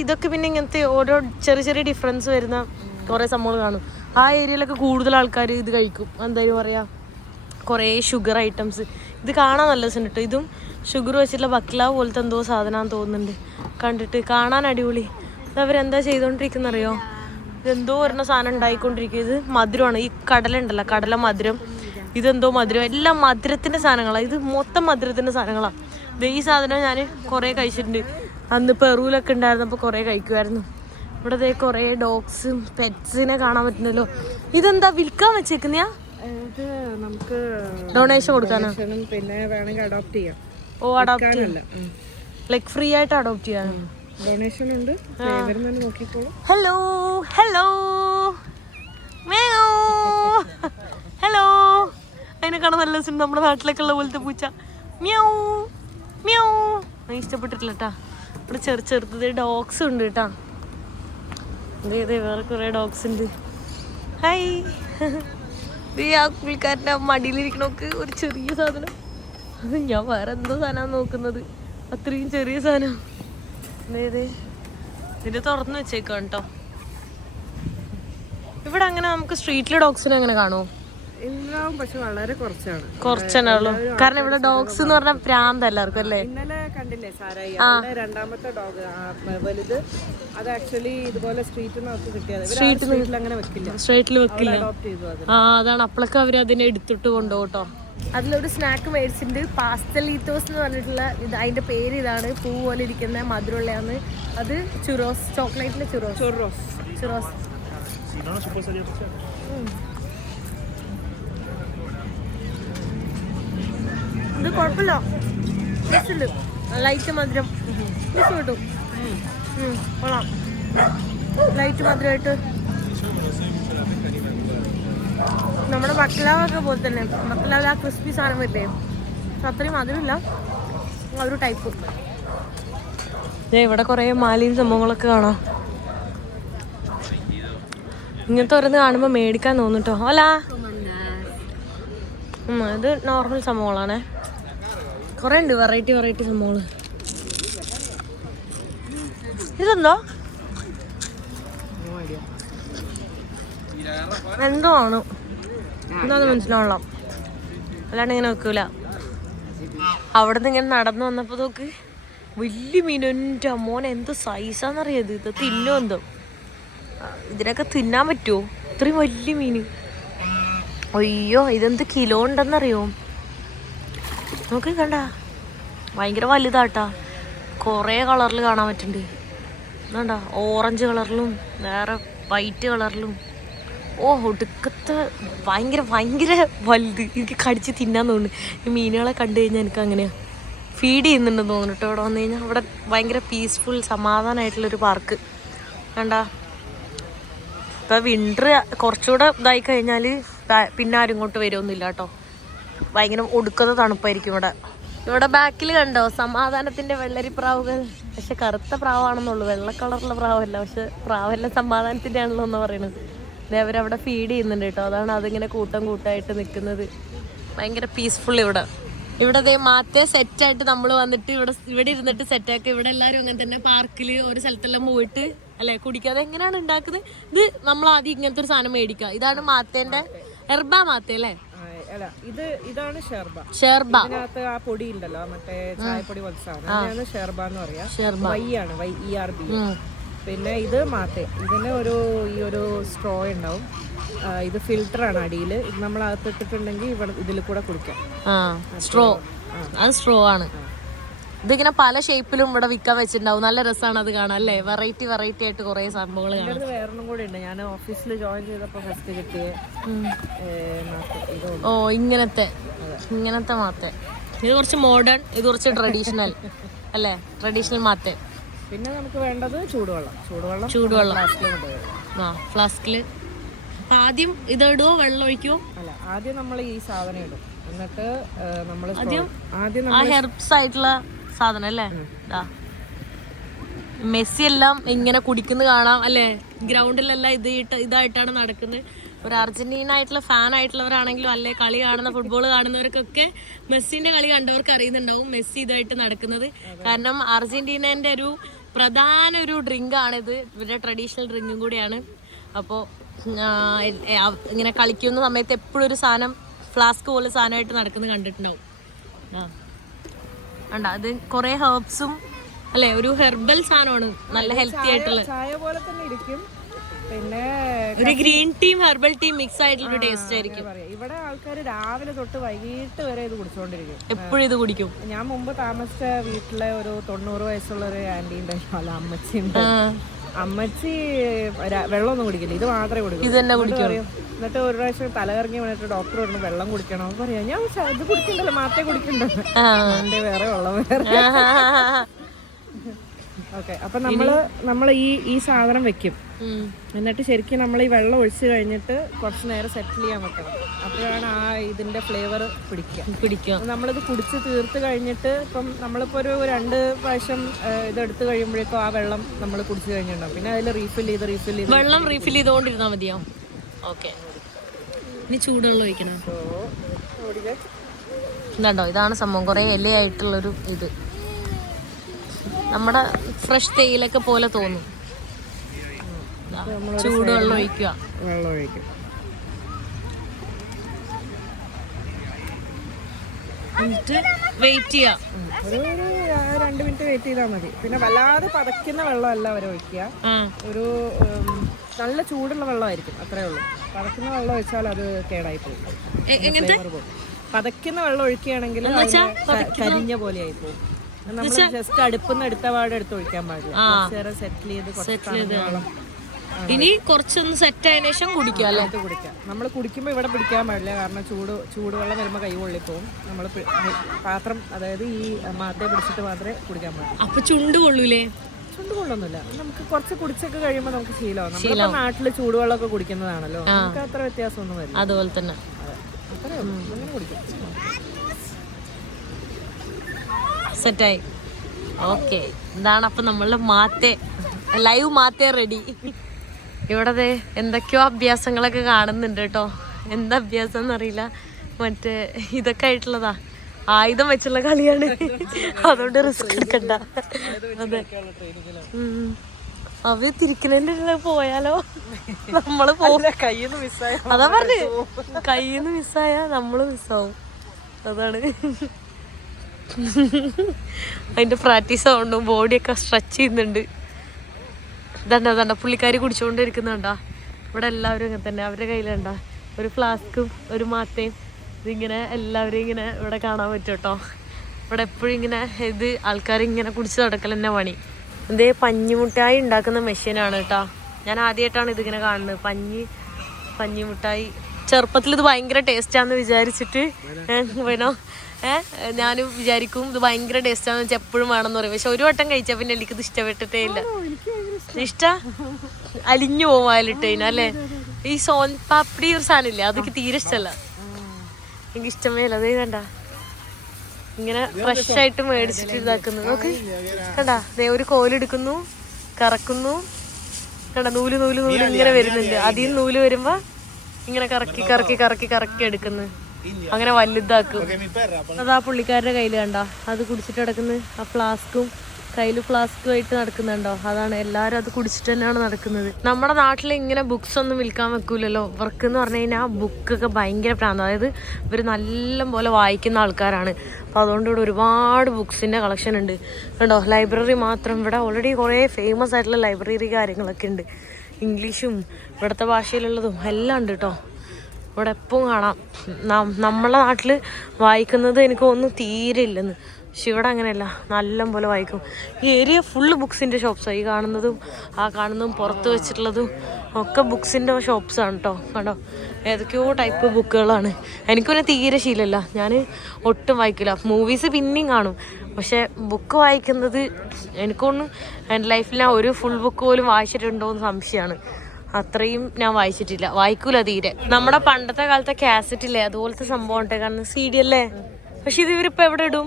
ഇതൊക്കെ പിന്നെ ഇങ്ങനത്തെ ഓരോ ചെറിയ ഡിഫറൻസ് വരുന്ന കുറേ സംഭവങ്ങൾ കാണും. ആ ഏരിയയിലൊക്കെ കൂടുതൽ ആൾക്കാർ ഇത് കഴിക്കും. എന്തായാലും പറയാ കുറേ ഷുഗർ ഐറ്റംസ്. ഇത് കാണാൻ നല്ല രസം കേട്ടോ. ഇതും ഷുഗർ വെച്ചിട്ടുള്ള ബക്ലാവ് പോലത്തെ എന്തോ സാധനമാണെന്ന് തോന്നുന്നുണ്ട്. കണ്ടിട്ട് കാണാൻ അടിപൊളി. ഇത് അവരെന്താ ചെയ്തുകൊണ്ടിരിക്കുന്ന അറിയോ? ഇതെന്തോ ഒരെണ്ണ സാധനം ഉണ്ടായിക്കൊണ്ടിരിക്കുക. ഇത് മധുരമാണ്. ഈ കടലുണ്ടല്ലോ, കടല മധുരം. ഇതെന്തോ മധുരം. എല്ലാം മധുരത്തിൻ്റെ സാധനങ്ങളാണ്. ഇത് മൊത്തം മധുരത്തിൻ്റെ സാധനങ്ങളാണ്. ഈ സാധനം ഞാൻ കുറേ കഴിച്ചിട്ടുണ്ട്. അന്ന് പെറുവിലൊക്കെ ഉണ്ടായിരുന്നപ്പോൾ കുറേ കഴിക്കുമായിരുന്നു. ഇവിടെ കുറേ ഡോഗ്സും പെറ്റ്സിനെ കാണാൻ പറ്റുന്നല്ലോ. ഇതെന്താ വിൽക്കാൻ വെച്ചേക്കുന്നയാ? നമുക്ക് ഡൊണേഷൻ കൊടുക്കാനോ? പിന്നെ വേണമെങ്കിൽ അഡോപ്റ്റ് ചെയ്യാം. അഡോപ്റ്റ് ചെയ്യാം. ലൈക്ക് ഫ്രീ ആയിട്ട് അഡോപ്റ്റ് ചെയ്യാനോ? ഡൊണേഷൻ ഉണ്ട്. നോക്കിക്കോളൂ. Hello hello. അതിനെ കാണാൻ നല്ല രസം. നമ്മുടെ നാട്ടിലൊക്കെ ഉള്ള പോലത്തെ പൂച്ച. മ്യാവ് മ്യാവ്. ഇഷ്ടപ്പെട്ടിട്ടില്ല കേട്ടാ. ഇവിടെ ചെറുത് ഡോഗ്സ് ഉണ്ട് കേട്ടാ. അതെ വേറെ കുറേ ഡോഗ്സ് ഉണ്ട്. ഹായ്. ആ പുള്ളിക്കാരൻ്റെ മടിയിലിരിക്കണോക്ക് ഒരു ചെറിയ സാധനം. അത് ഞാൻ വേറെ എന്തോ സാധനമാണ് നോക്കുന്നത്. അത്രയും ചെറിയ സാധനം. ഇതിന്റെ തുറന്നു വെച്ചേക്കാം കേട്ടോ. ഇവിടെ അങ്ങനെ നമുക്ക് സ്ട്രീറ്റിലെ ഡോഗ്സിനെ അങ്ങനെ കാണുമോ? പക്ഷെ വളരെ കുറച്ചേ ഉള്ളൂ. കാരണം ഇവിടെ ഡോഗ്സ് എന്ന് പറഞ്ഞാൽ പ്രാന്ത് എല്ലാവർക്കും അല്ലേ. ഇന്നലെ കണ്ടില്ലേ സാരായി, രണ്ടാമത്തെ ഡോഗ് വലുത്. അത് ആക്ച്വലി ഇതുപോലെ സ്ട്രീറ്റിൽ അങ്ങനെ സ്ട്രീറ്റിൽ വെക്കില്ല. അതാണ്. അപ്പോഴൊക്കെ അവർ അതിനെ എടുത്തിട്ട് കൊണ്ടുപോകും കേട്ടോ. അതിലൊരു സ്നാക്ക് മേടിച്ചിട്ടുണ്ട്. പാസ്റ്റലീത്തോസ് എന്ന് പറഞ്ഞിട്ടുള്ള ഇത്. അതിന്റെ പേര് ഇതാണ്. പൂ പോലെ ഇരിക്കുന്ന മധുരമുള്ളതാണ്. അത് ചുറോസ്. ചോക്ലേറ്റിലെ ചുറോസ്. ഇത് കുഴപ്പമില്ല. ലൈറ്റ് മധുരം കിട്ടും. കൊള്ളാം. ലൈറ്റ് മധുരമായിട്ട് നമ്മുടെ ബക്ലാവൊക്കെ പോലെ തന്നെ. ബക്ലാവിൽ ആ ക്രിസ്പി സാധനം വരില്ലേ, പക്ഷെ അത്രയും മധുരമില്ല. ഒരു ടൈപ്പ്. ഇവിടെ കുറേ മാലിയും സംഭവങ്ങളൊക്കെ കാണാം. ഇങ്ങനത്തെ ഓരോന്ന് കാണുമ്പോൾ മേടിക്കാൻ തോന്നും കേട്ടോ. അല്ല ഇത് നോർമൽ സംഭവങ്ങളാണേ. കുറേ ഉണ്ട് വെറൈറ്റി സംഭവങ്ങൾ. ഇതെന്തോ എന്തോ ആണ്. എന്താന്ന് മനസ്സിലാവണം. അല്ലാണ്ട് ഇങ്ങനെ വെക്കൂല. അവിടെ നിന്ന് ഇങ്ങനെ നടന്നു വന്നപ്പോൾ നോക്ക് വലിയ മീൻ. എൻ്റെ മോനെ എന്ത് സൈസാന്നറിയത്. ഇത് തിന്നോ എന്തോ, ഇതിനൊക്കെ തിന്നാൻ പറ്റുമോ ഇത്രയും വലിയ മീൻ? അയ്യോ ഇതെന്ത് കിലോ ഉണ്ടെന്നറിയോ? നോക്ക് കണ്ട, ഭയങ്കര വലുതാട്ടാ. കുറേ കളറിൽ കാണാൻ പറ്റുന്നുണ്ട്. കണ്ട, ഓറഞ്ച് കളറിലും വേറെ വൈറ്റ് കളറിലും. ഓ ഒടുക്കത്തെ ഭയങ്കര ഭയങ്കര വലുത്. എനിക്ക് കടിച്ച് തിന്നാൻ തോന്നുന്നു. ഈ മീനുകളെ കണ്ടു കഴിഞ്ഞാൽ എനിക്ക് അങ്ങനെയാണ് ഫീഡ് ചെയ്യുന്നുണ്ടെന്ന് തോന്നുന്നു കേട്ടോ. ഇവിടെ വന്നു കഴിഞ്ഞാൽ അവിടെ ഭയങ്കര പീസ്ഫുൾ സമാധാനമായിട്ടുള്ളൊരു പാർക്ക് കണ്ട. ഇപ്പം വിൻ്റർ കുറച്ചുകൂടെ ഇതായി കഴിഞ്ഞാൽ പിന്നെ ആരും ഇങ്ങോട്ട് വരുമൊന്നുമില്ല കേട്ടോ. ഭയങ്കര ഒടുക്കത്തെ തണുപ്പായിരിക്കും ഇവിടെ. ഇവിടെ ബാക്കിൽ കണ്ടോ സമാധാനത്തിൻ്റെ വെള്ളരിപ്രാവുകൾ. പക്ഷെ കറുത്ത പ്രാവാണെന്നുള്ളൂ, വെള്ള കളറുള്ള പ്രാവല്ല. പക്ഷെ പ്രാവെല്ലാം സമാധാനത്തിൻ്റെ ആണല്ലോ എന്ന് പറയുന്നത്. അവരവിടെ ഫീഡ് ചെയ്യുന്നുണ്ട് കേട്ടോ. അതാണ് അതിങ്ങനെ കൂട്ടം കൂട്ടമായിട്ട് നിൽക്കുന്നത്. ഭയങ്കര പീസ്ഫുൾ ഇവിടെ. ഇവിടെ അതേ മാറ്റേ സെറ്റായിട്ട് നമ്മൾ വന്നിട്ട് ഇവിടെ ഇരുന്നിട്ട് സെറ്റാക്കി. ഇവിടെ എല്ലാവരും അങ്ങനെ തന്നെ പാർക്കിൽ ഒരു സ്ഥലത്തെല്ലാം പോയിട്ട് അല്ലേ കുടിക്കാതെ എങ്ങനെയാണ് ഉണ്ടാക്കുന്നത്. ഇത് നമ്മൾ ആദ്യം ഇങ്ങനത്തെ ഒരു സാധനം മേടിക്കുക. ഇതാണ് മാത്തേന്റെ എർബ മാത്തേ അല്ലേ? ഇതാണ് ഷെർബ. ഷെർബ ഇതിനകത്ത് ആ പൊടി ഉണ്ടല്ലോ, മറ്റേ ചായപ്പൊടി പോലത്തെ സാധനം, അതാണ് ഷെർബ എന്ന് പറയാ. വൈയാണ് YERB. പിന്നെ ഇത് മാത്തേ. ഇതിന് ഈ ഒരു സ്ട്രോ ഉണ്ടാവും. ഇത് ഫിൽറ്റർ ആണ് അടിയിൽ. ഇത് നമ്മൾ അകത്തിട്ടിട്ടുണ്ടെങ്കിൽ ഇതിൽ കൂടെ കുടിക്കാം. സ്ട്രോ, അത് സ്ട്രോ ആണ്. ഇതിങ്ങനെ പല ഷേപ്പിലും ഇവിടെ വിൽക്കാൻ വെച്ചിട്ടുണ്ടാവും. നല്ല രസമാണ് അത് കാണാൻ അല്ലേ? വെറൈറ്റി ആയിട്ട് കുറെ സംഭവങ്ങൾ കാണാം. വേറൊന്നും കൂടെ ഉണ്ട്. ഞാൻ ഓഫീസിൽ ജോയിൻ ചെയ്തപ്പോൾ ഫസ്റ്റ് കിട്ടിയ ഓ ഇങ്ങനത്തെ മാത്തേ. ഇത് കുറച്ച് മോഡേൺ, ഇത് കുറച്ച് ട്രഡീഷണൽ അല്ലേ? ട്രഡീഷണൽ മാത്തേ. പിന്നെ നമുക്ക് വേണ്ടത് ചൂടുവെള്ളം ഫ്ലാസ്കില്. ആദ്യം ഇതിടുവോ വെള്ളം ഒഴിക്കുവോ? അല്ല, ആദ്യം നമ്മൾ ഈ സാധനം ഇടും. എന്നിട്ട് നമ്മൾ ആദ്യം ആ ഹെർബ്സ് ആയിട്ടുള്ള സാധനം അല്ലേ? മെസ്സി എല്ലാം ഇങ്ങനെ കുടിക്കുന്ന കാണാം അല്ലേ? ഗ്രൗണ്ടിലെല്ലാം ഇതായിട്ടാണ് നടക്കുന്നത്. ഒരു അർജന്റീന ആയിട്ടുള്ള ഫാൻ ആയിട്ടുള്ളവരാണെങ്കിലും അല്ലെ കളി കാണുന്ന ഫുട്ബോൾ കാണുന്നവർക്കൊക്കെ മെസ്സിന്റെ കളി കണ്ടവർക്ക് അറിയുന്നുണ്ടാവും മെസ്സി ഇതായിട്ട് നടക്കുന്നത്. കാരണം അർജന്റീനന്റെ ഒരു പ്രധാന ഒരു ഡ്രിങ്ക് ആണിത്. ഇവരുടെ ട്രഡീഷണൽ ഡ്രിങ്കും കൂടിയാണ്. അപ്പോൾ ഇങ്ങനെ കളിക്കുന്ന സമയത്ത് എപ്പോഴും ഒരു സാധനം ഫ്ലാസ്ക് പോലെ സാധനമായിട്ട് നടക്കുന്നത് കണ്ടിട്ടുണ്ടാവും. അത് കുറെ ഹെർബ്സും അല്ലെ, ഒരു ഹെർബൽ സാധനമാണ്. നല്ല ഹെൽത്തി ആയിട്ടുള്ള ചായ പോലെ തന്നെ ഇരിക്കും. പിന്നെ ഒരു green team herbal team mix ആയിട്ടുള്ള ടേസ്റ്റ് ആയിരിക്കും. ഇവിടെ ആൾക്കാർ രാവിലെ തൊട്ട് വൈകിട്ട് വരെ ഇത് കുടിച്ചോണ്ടിരിക്കും. എപ്പോഴും ഇത് കുടിക്കും. ഞാൻ മുമ്പ് താമസിച്ച വീട്ടിലെ ഒരു 90 വയസ്സുള്ള ഒരു ആന്റി ഉണ്ടായിരുന്നു, അല്ല അമ്മച്ചി ഉണ്ട്. അമ്മച്ചി വെള്ളമൊന്നും കുടിക്കില്ല, ഇത് മാത്രമേ കുടിക്കൂ. ഇത് തന്നെ കുടിക്കും. എന്നിട്ട് ഒരു പ്രാവശ്യം തലകറങ്ങി വന്നിട്ട് ഡോക്ടർ പറഞ്ഞു വെള്ളം കുടിക്കണം. പറയാ ഞാൻ ഇത് കുടിക്കണ്ടല്ലോ, മാറ്റേ കുടിക്കണ്ടല്ലോ, എന്റെ വേറെ വെള്ളം വേറെ. ഓക്കെ, അപ്പൊ നമ്മള് ഈ സാധനം വെക്കും. എന്നിട്ട് ശരിക്കും നമ്മൾ ഈ വെള്ളം ഒഴിച്ച് കഴിഞ്ഞിട്ട് കുറച്ച് നേരം സെറ്റിൽ ചെയ്യാൻ വെക്കണം. അപ്പോഴാണ് ആ ഇതിന്റെ ഫ്ലേവർ പിടിക്കുക. നമ്മളിത് കുടിച്ച് തീർത്ത് കഴിഞ്ഞിട്ട് ഇപ്പം നമ്മളിപ്പോൾ ഒരു 2 പ്രാവശ്യം ഇതെടുത്ത് കഴിയുമ്പോഴേക്കും ആ വെള്ളം നമ്മൾ കുടിച്ച് കഴിഞ്ഞിട്ടുണ്ടാവും. പിന്നെ അതിൽ റീഫിൽ ചെയ്ത് വെള്ളം റീഫിൽ ചെയ്തുകൊണ്ടിരുന്നാൽ മതിയോ? ഓക്കെ, ഇനി ചൂടുവെള്ളം ഒഴിക്കണം. ഇതാണ്ടോ, ഇതാണ് സംഭവം. കുറേ ഇലയായിട്ടുള്ളൊരു ഇത് നമ്മുടെ ഫ്രഷ് തേയിലൊക്കെ പോലെ തോന്നും. ചൂടുവെള്ളം ഒഴിക്കുക. വെള്ളം ഒഴിക്കും. എന്നിട്ട് വെയിറ്റ് ചെയ്യാം. ഒരു 2 മിനിറ്റ് വെയിറ്റ് ചെയ്താൽ മതി. പിന്നെ വല്ലാതെ പതയ്ക്കുന്ന വെള്ളമല്ല അവർ ഒഴിക്കുക. ഒരു നല്ല ചൂടുള്ള വെള്ളമായിരിക്കും, അത്രേ ഉള്ളൂ. പതയ്ക്കുന്ന വെള്ളം ഒഴിച്ചാൽ അത് കേടായി പോകും. പതയ്ക്കുന്ന വെള്ളം ഒഴിക്കുകയാണെങ്കിൽ കരിഞ്ഞ പോലെ ആയി പോകും. നമ്മൾ ജസ്റ്റ് അടുപ്പിന്ന് എടുത്ത പാടെ എടുത്ത് ഒഴിക്കാൻ പാടില്ല. സെറ്റിൽ ചെയ്ത് വെള്ളം ഇനി കുറച്ചൊന്ന് സെറ്റ് ആയതിനു ശേഷം കുടിക്കാം. നമ്മൾ കുടിക്കുമ്പോൾ ഇവിടെ പിടിക്കാൻ പാടില്ല, കാരണം ചൂടുവെള്ളം വരുമ്പോൾ കൈ പൊള്ളിപ്പോവും. നമ്മൾ പാത്രം, അതായത് ഈ മാത്തേ പിടിച്ചിട്ട് മാത്രമേ കുടിക്കാൻ പാടില്ല. അപ്പൊ ചുണ്ട് കൊള്ളൂലേ? ചുണ്ട് കൊള്ളൊന്നുമില്ല. നമുക്ക് കുറച്ച് കുടിച്ചൊക്കെ കഴിയുമ്പോൾ നമുക്ക് ശീലമാവും. നമ്മുടെ നാട്ടില് ചൂടുവെള്ളമൊക്കെ കുടിക്കുന്നതാണല്ലോ, നമുക്ക് അത്ര വ്യത്യാസമൊന്നും വരില്ല. അതുപോലെ തന്നെ അത്രേ ഉള്ളൂ, അങ്ങനെ കുടിക്കാം. സെറ്റായി. ഓക്കെ, ഇതാണ് അപ്പൊ നമ്മളുടെ മാത്തേ, ലൈവ് മാത്തേ റെഡി. ഇവിടെ എന്തൊക്കെയോ അഭ്യാസങ്ങളൊക്കെ കാണുന്നുണ്ട് കേട്ടോ. എന്താ അഭ്യാസം എന്നറിയില്ല. മറ്റേ ഇതൊക്കെ ആയിട്ടുള്ളതാ, ആയുധം വെച്ചുള്ള കളിയാണ്. അതുകൊണ്ട് റിസ്ക് എടുക്കണ്ട. അതെ, അവര് തിരിക്കുന്നതിൻ്റെ പോയാലോ നമ്മള് പോകില്ല. കയ്യിന്ന് മിസ്സായ അതാ പറഞ്ഞു, കയ്യിന്ന് മിസ്സായ നമ്മള് മിസ്സാവും. അതാണ് അതിൻ്റെ പ്രാക്ടീസ് ആവുന്നു. ബോഡിയൊക്കെ സ്ട്രെച്ച് ചെയ്യുന്നുണ്ട്. ഇതണ്ട പുള്ളിക്കാരി കുടിച്ചുകൊണ്ടിരിക്കുന്നുണ്ടാ. ഇവിടെ എല്ലാവരും ഇങ്ങനെ തന്നെ. അവരുടെ കയ്യിലുണ്ടാ ഒരു ഫ്ലാസ്കും ഒരു മാത്തയും. ഇതിങ്ങനെ എല്ലാവരും ഇങ്ങനെ ഇവിടെ കാണാൻ പറ്റും കേട്ടോ. ഇവിടെ എപ്പോഴും ഇങ്ങനെ ഇത് ആൾക്കാരിങ്ങനെ കുടിച്ച് നടക്കൽ തന്നെ പണി. എന്തേ പഞ്ഞിമുട്ടായി ഉണ്ടാക്കുന്ന മെഷീനാണ് കേട്ടോ. ഞാൻ ആദ്യമായിട്ടാണ് ഇതിങ്ങനെ കാണുന്നത്. പഞ്ഞിമുട്ടായി. ചെറുപ്പത്തിൽ ഇത് ഭയങ്കര ടേസ്റ്റാന്ന് വിചാരിച്ചിട്ട് വേണോ ഞാനും വിചാരിക്കും ഇത് ഭയങ്കര ടേസ്റ്റാന്ന് വെച്ചാൽ എപ്പോഴും വേണമെന്ന് പറയും. പക്ഷെ ഒരു വട്ടം കഴിച്ചാൽ പിന്നെ എനിക്കിത് ഇഷ്ടപ്പെട്ടിട്ടേ ഇല്ല. അലിഞ്ഞു പോകും വായിലിട്ട് കഴിഞ്ഞാൽ അല്ലേ. ഈ സോൻ പാപ്പടി ഒരു സാധനം ഇല്ലേ, അതൊക്കെ തീരെ ഇഷ്ടമല്ല, എനിക്ക് ഇഷ്ടമേ ഇല്ല. അതേ കണ്ട ഇങ്ങനെ ഫ്രഷ് ആയിട്ട് മേടിച്ചിട്ട് ഇതാക്കുന്നു. നോക്ക് കണ്ടാ, ഒരു കോലെടുക്കുന്നു, കറക്കുന്നു, കണ്ട നൂല് നൂല് നൂല് ഇങ്ങനെ വരുന്നുണ്ട്. അതിൽ നിന്ന് നൂല് വരുമ്പോ ഇങ്ങനെ കറക്കി കറക്കി കറക്കി കറക്കി എടുക്കുന്നു. അങ്ങനെ വലുതാക്കും. അതാ പുള്ളിക്കാരുടെ കയ്യിൽ കണ്ട അത് കുടിച്ചിട്ട് നടക്കുന്നു. ആ ഫ്ലാസ്കും കയ്യിൽ ഫ്ലാസ്കുമായിട്ട് നടക്കുന്നുണ്ടോ, അതാണ്. എല്ലാവരും അത് കുടിച്ചിട്ട് തന്നെയാണ് നടക്കുന്നത്. നമ്മുടെ നാട്ടിൽ ഇങ്ങനെ ബുക്സ് ഒന്നും വിൽക്കാൻ വെക്കൂലല്ലോ. വർക്ക് എന്ന് പറഞ്ഞു കഴിഞ്ഞാൽ ബുക്കൊക്കെ ഭയങ്കര പ്രാന്ത്. അതായത് ഇവർ നല്ല പോലെ വായിക്കുന്ന ആൾക്കാരാണ്. അപ്പോൾ അതുകൊണ്ട് ഇവിടെ ഒരുപാട് ബുക്സിൻ്റെ കളക്ഷൻ ഉണ്ട് കണ്ടോ. ലൈബ്രറി മാത്രം ഇവിടെ ഓൾറെഡി കുറേ ഫേമസ് ആയിട്ടുള്ള ലൈബ്രറി കാര്യങ്ങളൊക്കെ ഉണ്ട്. ഇംഗ്ലീഷും ഇവിടുത്തെ ഭാഷയിലുള്ളതും എല്ലാം ഉണ്ട് കേട്ടോ. ഇവിടെ എപ്പോഴും കാണാം. നമ്മളെ നാട്ടിൽ വായിക്കുന്നത് എനിക്ക് ഒന്നും തീരെ ഇല്ലെന്ന്. പക്ഷെ ഇവിടെ അങ്ങനെയല്ല, നല്ല പോലെ വായിക്കും. ഈ ഏരിയ ഫുള്ള് ബുക്സിൻ്റെ ഷോപ്സാണ്. ഈ കാണുന്നതും ആ കാണുന്നതും പുറത്ത് വെച്ചിട്ടുള്ളതും ഒക്കെ ബുക്സിൻ്റെ ഷോപ്സാണ് കേട്ടോ. കണ്ടോ ഏതൊക്കെയോ ടൈപ്പ് ബുക്കുകളാണ്. എനിക്കൊന്നും തീരെ ശീലമല്ല, ഞാൻ ഒട്ടും വായിക്കില്ല. മൂവീസ് പിന്നെയും കാണും, പക്ഷെ ബുക്ക് വായിക്കുന്നത് എനിക്കൊന്നും എൻ്റെ ലൈഫിൽ ഞാൻ ഒരു ഫുൾ ബുക്ക് പോലും വായിച്ചിട്ടുണ്ടോ എന്ന് സംശയമാണ്. അത്രയും ഞാൻ വായിച്ചിട്ടില്ല, വായിക്കൂല തീരെ. നമ്മുടെ പണ്ടത്തെ കാലത്തെ കാസറ്റ് ഇല്ലേ, അതുപോലത്തെ സംഭവം ഉണ്ട് കാണുന്നത്. CD അല്ലേ, പക്ഷെ ഇത് ഇവരിപ്പോൾ എവിടെ ഇടും?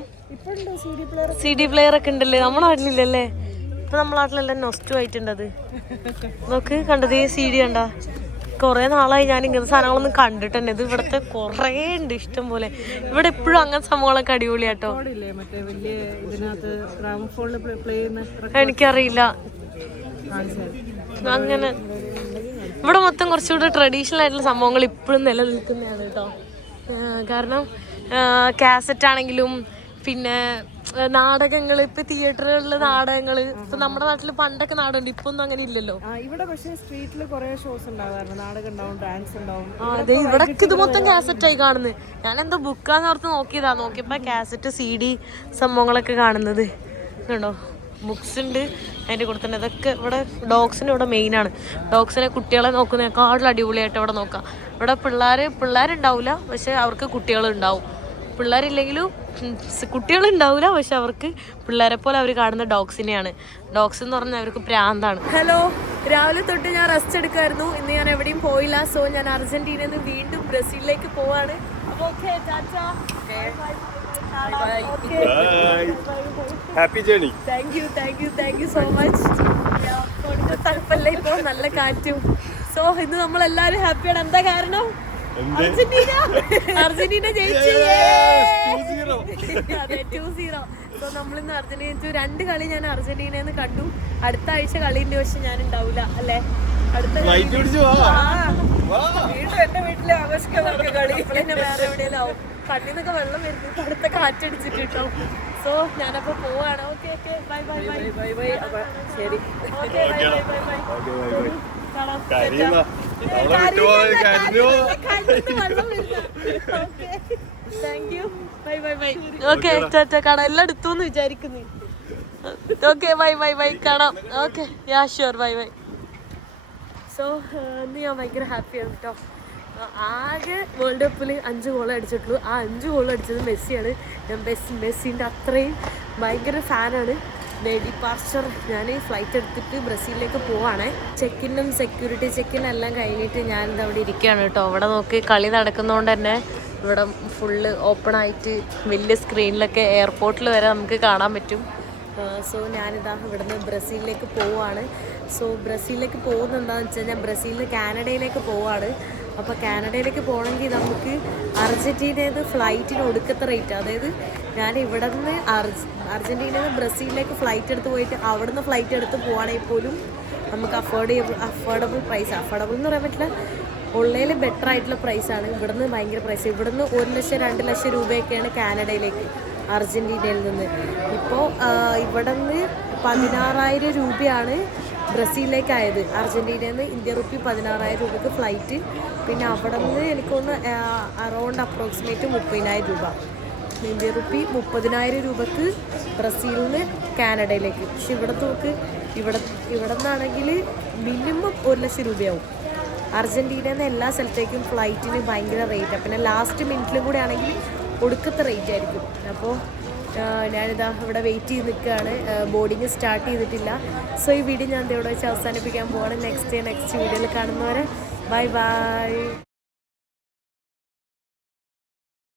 CD പ്ലെയർ ഒക്കെ ഉണ്ടല്ലേ, നമ്മുടെ നാട്ടിലില്ലല്ലേ. ഇപ്പൊ നമ്മുടെ നാട്ടിലെല്ലാം നൊസ്റ്റു ആയിട്ടുണ്ടത്. നോക്ക് കണ്ടത് ഈ CD കണ്ട. കുറെ നാളായി ഞാൻ ഇങ്ങനത്തെ സാധനങ്ങളൊന്നും കണ്ടിട്ടുണ്ട്. ഇത് ഇവിടുത്തെ കുറേ ഉണ്ട് ഇഷ്ടം പോലെ. ഇവിടെ എപ്പോഴും അങ്ങനത്തെ സംഭവങ്ങളൊക്കെ അടിപൊളിയാട്ടോ. എനിക്കറിയില്ല അങ്ങനെ. ഇവിടെ മൊത്തം കുറച്ചുകൂടെ ട്രഡീഷണൽ ആയിട്ടുള്ള സംഭവങ്ങൾ ഇപ്പോഴും നിലനിൽക്കുന്നതാണ് കേട്ടോ. കാരണം കാസറ്റ് ആണെങ്കിലും പിന്നെ നാടകങ്ങൾ, ഇപ്പൊ തിയേറ്ററുകളിൽ നാടകങ്ങൾ. ഇപ്പൊ നമ്മുടെ നാട്ടിൽ പണ്ടൊക്കെ നാടകമുണ്ട്, ഇപ്പൊ ഒന്നും അങ്ങനെ ഇല്ലല്ലോ. ഇവിടെ പക്ഷേ സ്ട്രീറ്റിൽ കുറെ ഷോസ് ഉണ്ടാവാറുണ്ട്, നാടകം ഉണ്ടാവും, ഡാൻസ് ഉണ്ടാവും. അതെ, ഇവിടെ ഇത് മൊത്തം കാസറ്റായി കാണുന്നത്. ഞാൻ എന്തോ ബുക്കാന്ന് ഓർത്ത് നോക്കിയതാ, നോക്കിയപ്പോ കാസറ്റ് CD സംഭവങ്ങളൊക്കെ കാണുന്നത് കണ്ടോ. ബുക്സ് ഉണ്ട് അതിൻ്റെ കൂടെ തന്നെ. ഇതൊക്കെ ഇവിടെ ഡോഗ്സിന് ഇവിടെ മെയിനാണ്. ഡോഗ്സിനെ കുട്ടികളെ നോക്കുന്നതിനേക്കാളും അടിപൊളിയായിട്ട് ഇവിടെ നോക്കാം. ഇവിടെ പിള്ളേരുണ്ടാവില്ല, പക്ഷെ അവർക്ക് കുട്ടികളുണ്ടാവും. പിള്ളേരില്ലെങ്കിലും കുട്ടികളുണ്ടാവില്ല, പക്ഷെ അവർക്ക് പിള്ളേരെ പോലെ അവർ കാണുന്ന ഡോഗ്സിനെയാണ്. ഡോഗ്സ് എന്ന് പറഞ്ഞാൽ അവർക്ക് പ്രാന്താണ്. ഹലോ, രാവിലെ തൊട്ട് ഞാൻ റെസ്റ്റ് എടുക്കായിരുന്നു. ഇന്ന് ഞാൻ എവിടെയും പോയില്ല. സോ ഞാൻ അർജന്റീനയിൽ നിന്ന് വീണ്ടും ബ്രസീലിലേക്ക് പോവാണ്. അപ്പോൾ okay, tata. Happy journey. Thank you so much. തണുപ്പല്ല, ഇപ്പൊ നല്ല കാറ്റും. സോ ഇന്ന് നമ്മളെല്ലാരും ഹാപ്പിയാണ്. എന്താ കാരണം? അർജന്റീന ജയിച്ചു. അതെ, 2-0. സോ നമ്മളിന്ന് അർജന്റീന ജയിച്ചു. 2 കളി ഞാൻ അർജന്റീനന്ന് കണ്ടു. അടുത്ത ആഴ്ച കളിയുണ്ട്, പക്ഷെ ഞാൻ ഉണ്ടാവില്ല അല്ലേ. അടുത്ത എന്റെ വീട്ടിലെ ആവശ്യങ്ങളൊക്കെ കളി ഇപ്പോഴെന്നെ വേറെ എവിടെയെങ്കിലും ആവും. കണ്ണിന്നൊക്കെ വെള്ളം വരുന്നു, അടുത്ത കാറ്റടിച്ചിട്ട് കേട്ടോ. സോ ഞാനപ്പോ പോവാണ്. Okay bye bye bye bye bye. അപ്പൊ ശരി, okay bye bye bye bye. Thank you, bye bye bye. Okay Tata, കാണാം. എല്ലാം എടുത്തു വിചാരിക്കുന്നു. ഓക്കെ ബൈ ബൈ ബൈ, കാണാം. Okay, yeah sure, bye bye. So ഇന്ന് ഞാൻ ഭയങ്കര ഹാപ്പിയാണ് കേട്ടോ. ആകെ വേൾഡ് കപ്പിൽ 5 ഗോൾ അടിച്ചിട്ടുള്ളൂ. ആ 5 ഗോൾ അടിച്ചത് മെസ്സിയാണ്. ഞാൻ മെസ്സിൻ്റെ അത്രയും ഭയങ്കര ഫാനാണ്. ഡിപ്പാർച്ചർ ഞാൻ ഫ്ലൈറ്റ് എടുത്തിട്ട് ബ്രസീലിലേക്ക് പോവാണേ. ചെക്കിനും സെക്യൂരിറ്റി ചെക്കിനും എല്ലാം കഴിഞ്ഞിട്ട് ഞാനിത് അവിടെ ഇരിക്കുകയാണ് കേട്ടോ. അവിടെ നോക്കി കളി നടക്കുന്നതുകൊണ്ട് തന്നെ ഇവിടെ ഫുള്ള് ഓപ്പണായിട്ട് വലിയ സ്ക്രീനിലൊക്കെ എയർപോർട്ടിൽ വരെ നമുക്ക് കാണാൻ പറ്റും. സോ ഞാനിതാ ഇവിടുന്ന് ബ്രസീലിലേക്ക് പോവുകയാണ്. സോ ബ്രസീലിലേക്ക് പോകുന്നത് എന്താണെന്ന് വെച്ച് കഴിഞ്ഞാൽ ബ്രസീലിൽ നിന്ന് കാനഡയിലേക്ക് പോവുകയാണ്. അപ്പോൾ കാനഡയിലേക്ക് പോകണമെങ്കിൽ നമുക്ക് അർജൻറ്റീനയിൽ നിന്ന് ഫ്ലൈറ്റിന് ഒടുക്കത്തെ റേറ്റ്, അതായത് ഞാൻ ഇവിടെ നിന്ന് അർജൻറ്റീനയിൽ നിന്ന് ബ്രസീലിലേക്ക് ഫ്ലൈറ്റ് എടുത്ത് പോയിട്ട് അവിടെ നിന്ന് ഫ്ലൈറ്റ് എടുത്ത് പോവുകയാണെങ്കിൽ പോലും നമുക്ക് അഫോർഡബിൾ പ്രൈസ്, അഫോർഡബിൾ എന്ന് പറയാൻ പറ്റില്ല, ഓൺലൈനിൽ ബെറ്റർ ആയിട്ടുള്ള പ്രൈസാണ്. ഇവിടുന്ന് ഭയങ്കര പ്രൈസ്. ഇവിടുന്ന് 1 ലക്ഷം 2 ലക്ഷം രൂപയൊക്കെയാണ് കാനഡയിലേക്ക് അർജൻറ്റീനയിൽ നിന്ന്. ഇപ്പോൾ ഇവിടെ നിന്ന് 16,000 രൂപയാണ് ബ്രസീലിലേക്കായത്. അർജൻറ്റീനയിൽ നിന്ന് ഇന്ത്യ റുപ്പി 16,000 രൂപയ്ക്ക് ഫ്ലൈറ്റ്. പിന്നെ അവിടെ നിന്ന് എനിക്കൊന്ന് അറൗണ്ട് അപ്രോക്സിമേറ്റ് 30,000 രൂപ. ഇന്ത്യ റുപ്പി 30,000 രൂപക്ക് ബ്രസീലിൽ നിന്ന് കാനഡയിലേക്ക്. പക്ഷെ ഇവിടെ നിന്നാണെങ്കിൽ മിനിമം 1 ലക്ഷം രൂപയാവും. അർജൻറ്റീനയിൽ നിന്ന് എല്ലാ സ്ഥലത്തേക്കും ഫ്ലൈറ്റിന് ഭയങ്കര റേറ്റാണ്. പിന്നെ ലാസ്റ്റ് മിനിറ്റിലും കൂടെ ആണെങ്കിൽ ഒടുക്കത്തെ റേറ്റ് ആയിരിക്കും. അപ്പോൾ ഞാനിതാ ഇവിടെ വെയിറ്റ് ചെയ്ത് നിൽക്കുകയാണ്. ബോർഡിങ് സ്റ്റാർട്ട് ചെയ്തിട്ടില്ല. സോ ഈ വീഡിയോ ഞാൻ ഇവിടെ വെച്ച് അവസാനിപ്പിക്കാൻ പോവാണ്. നെക്സ്റ്റ് വീഡിയോയിൽ കാണുന്നവരെ ബൈ ബൈ.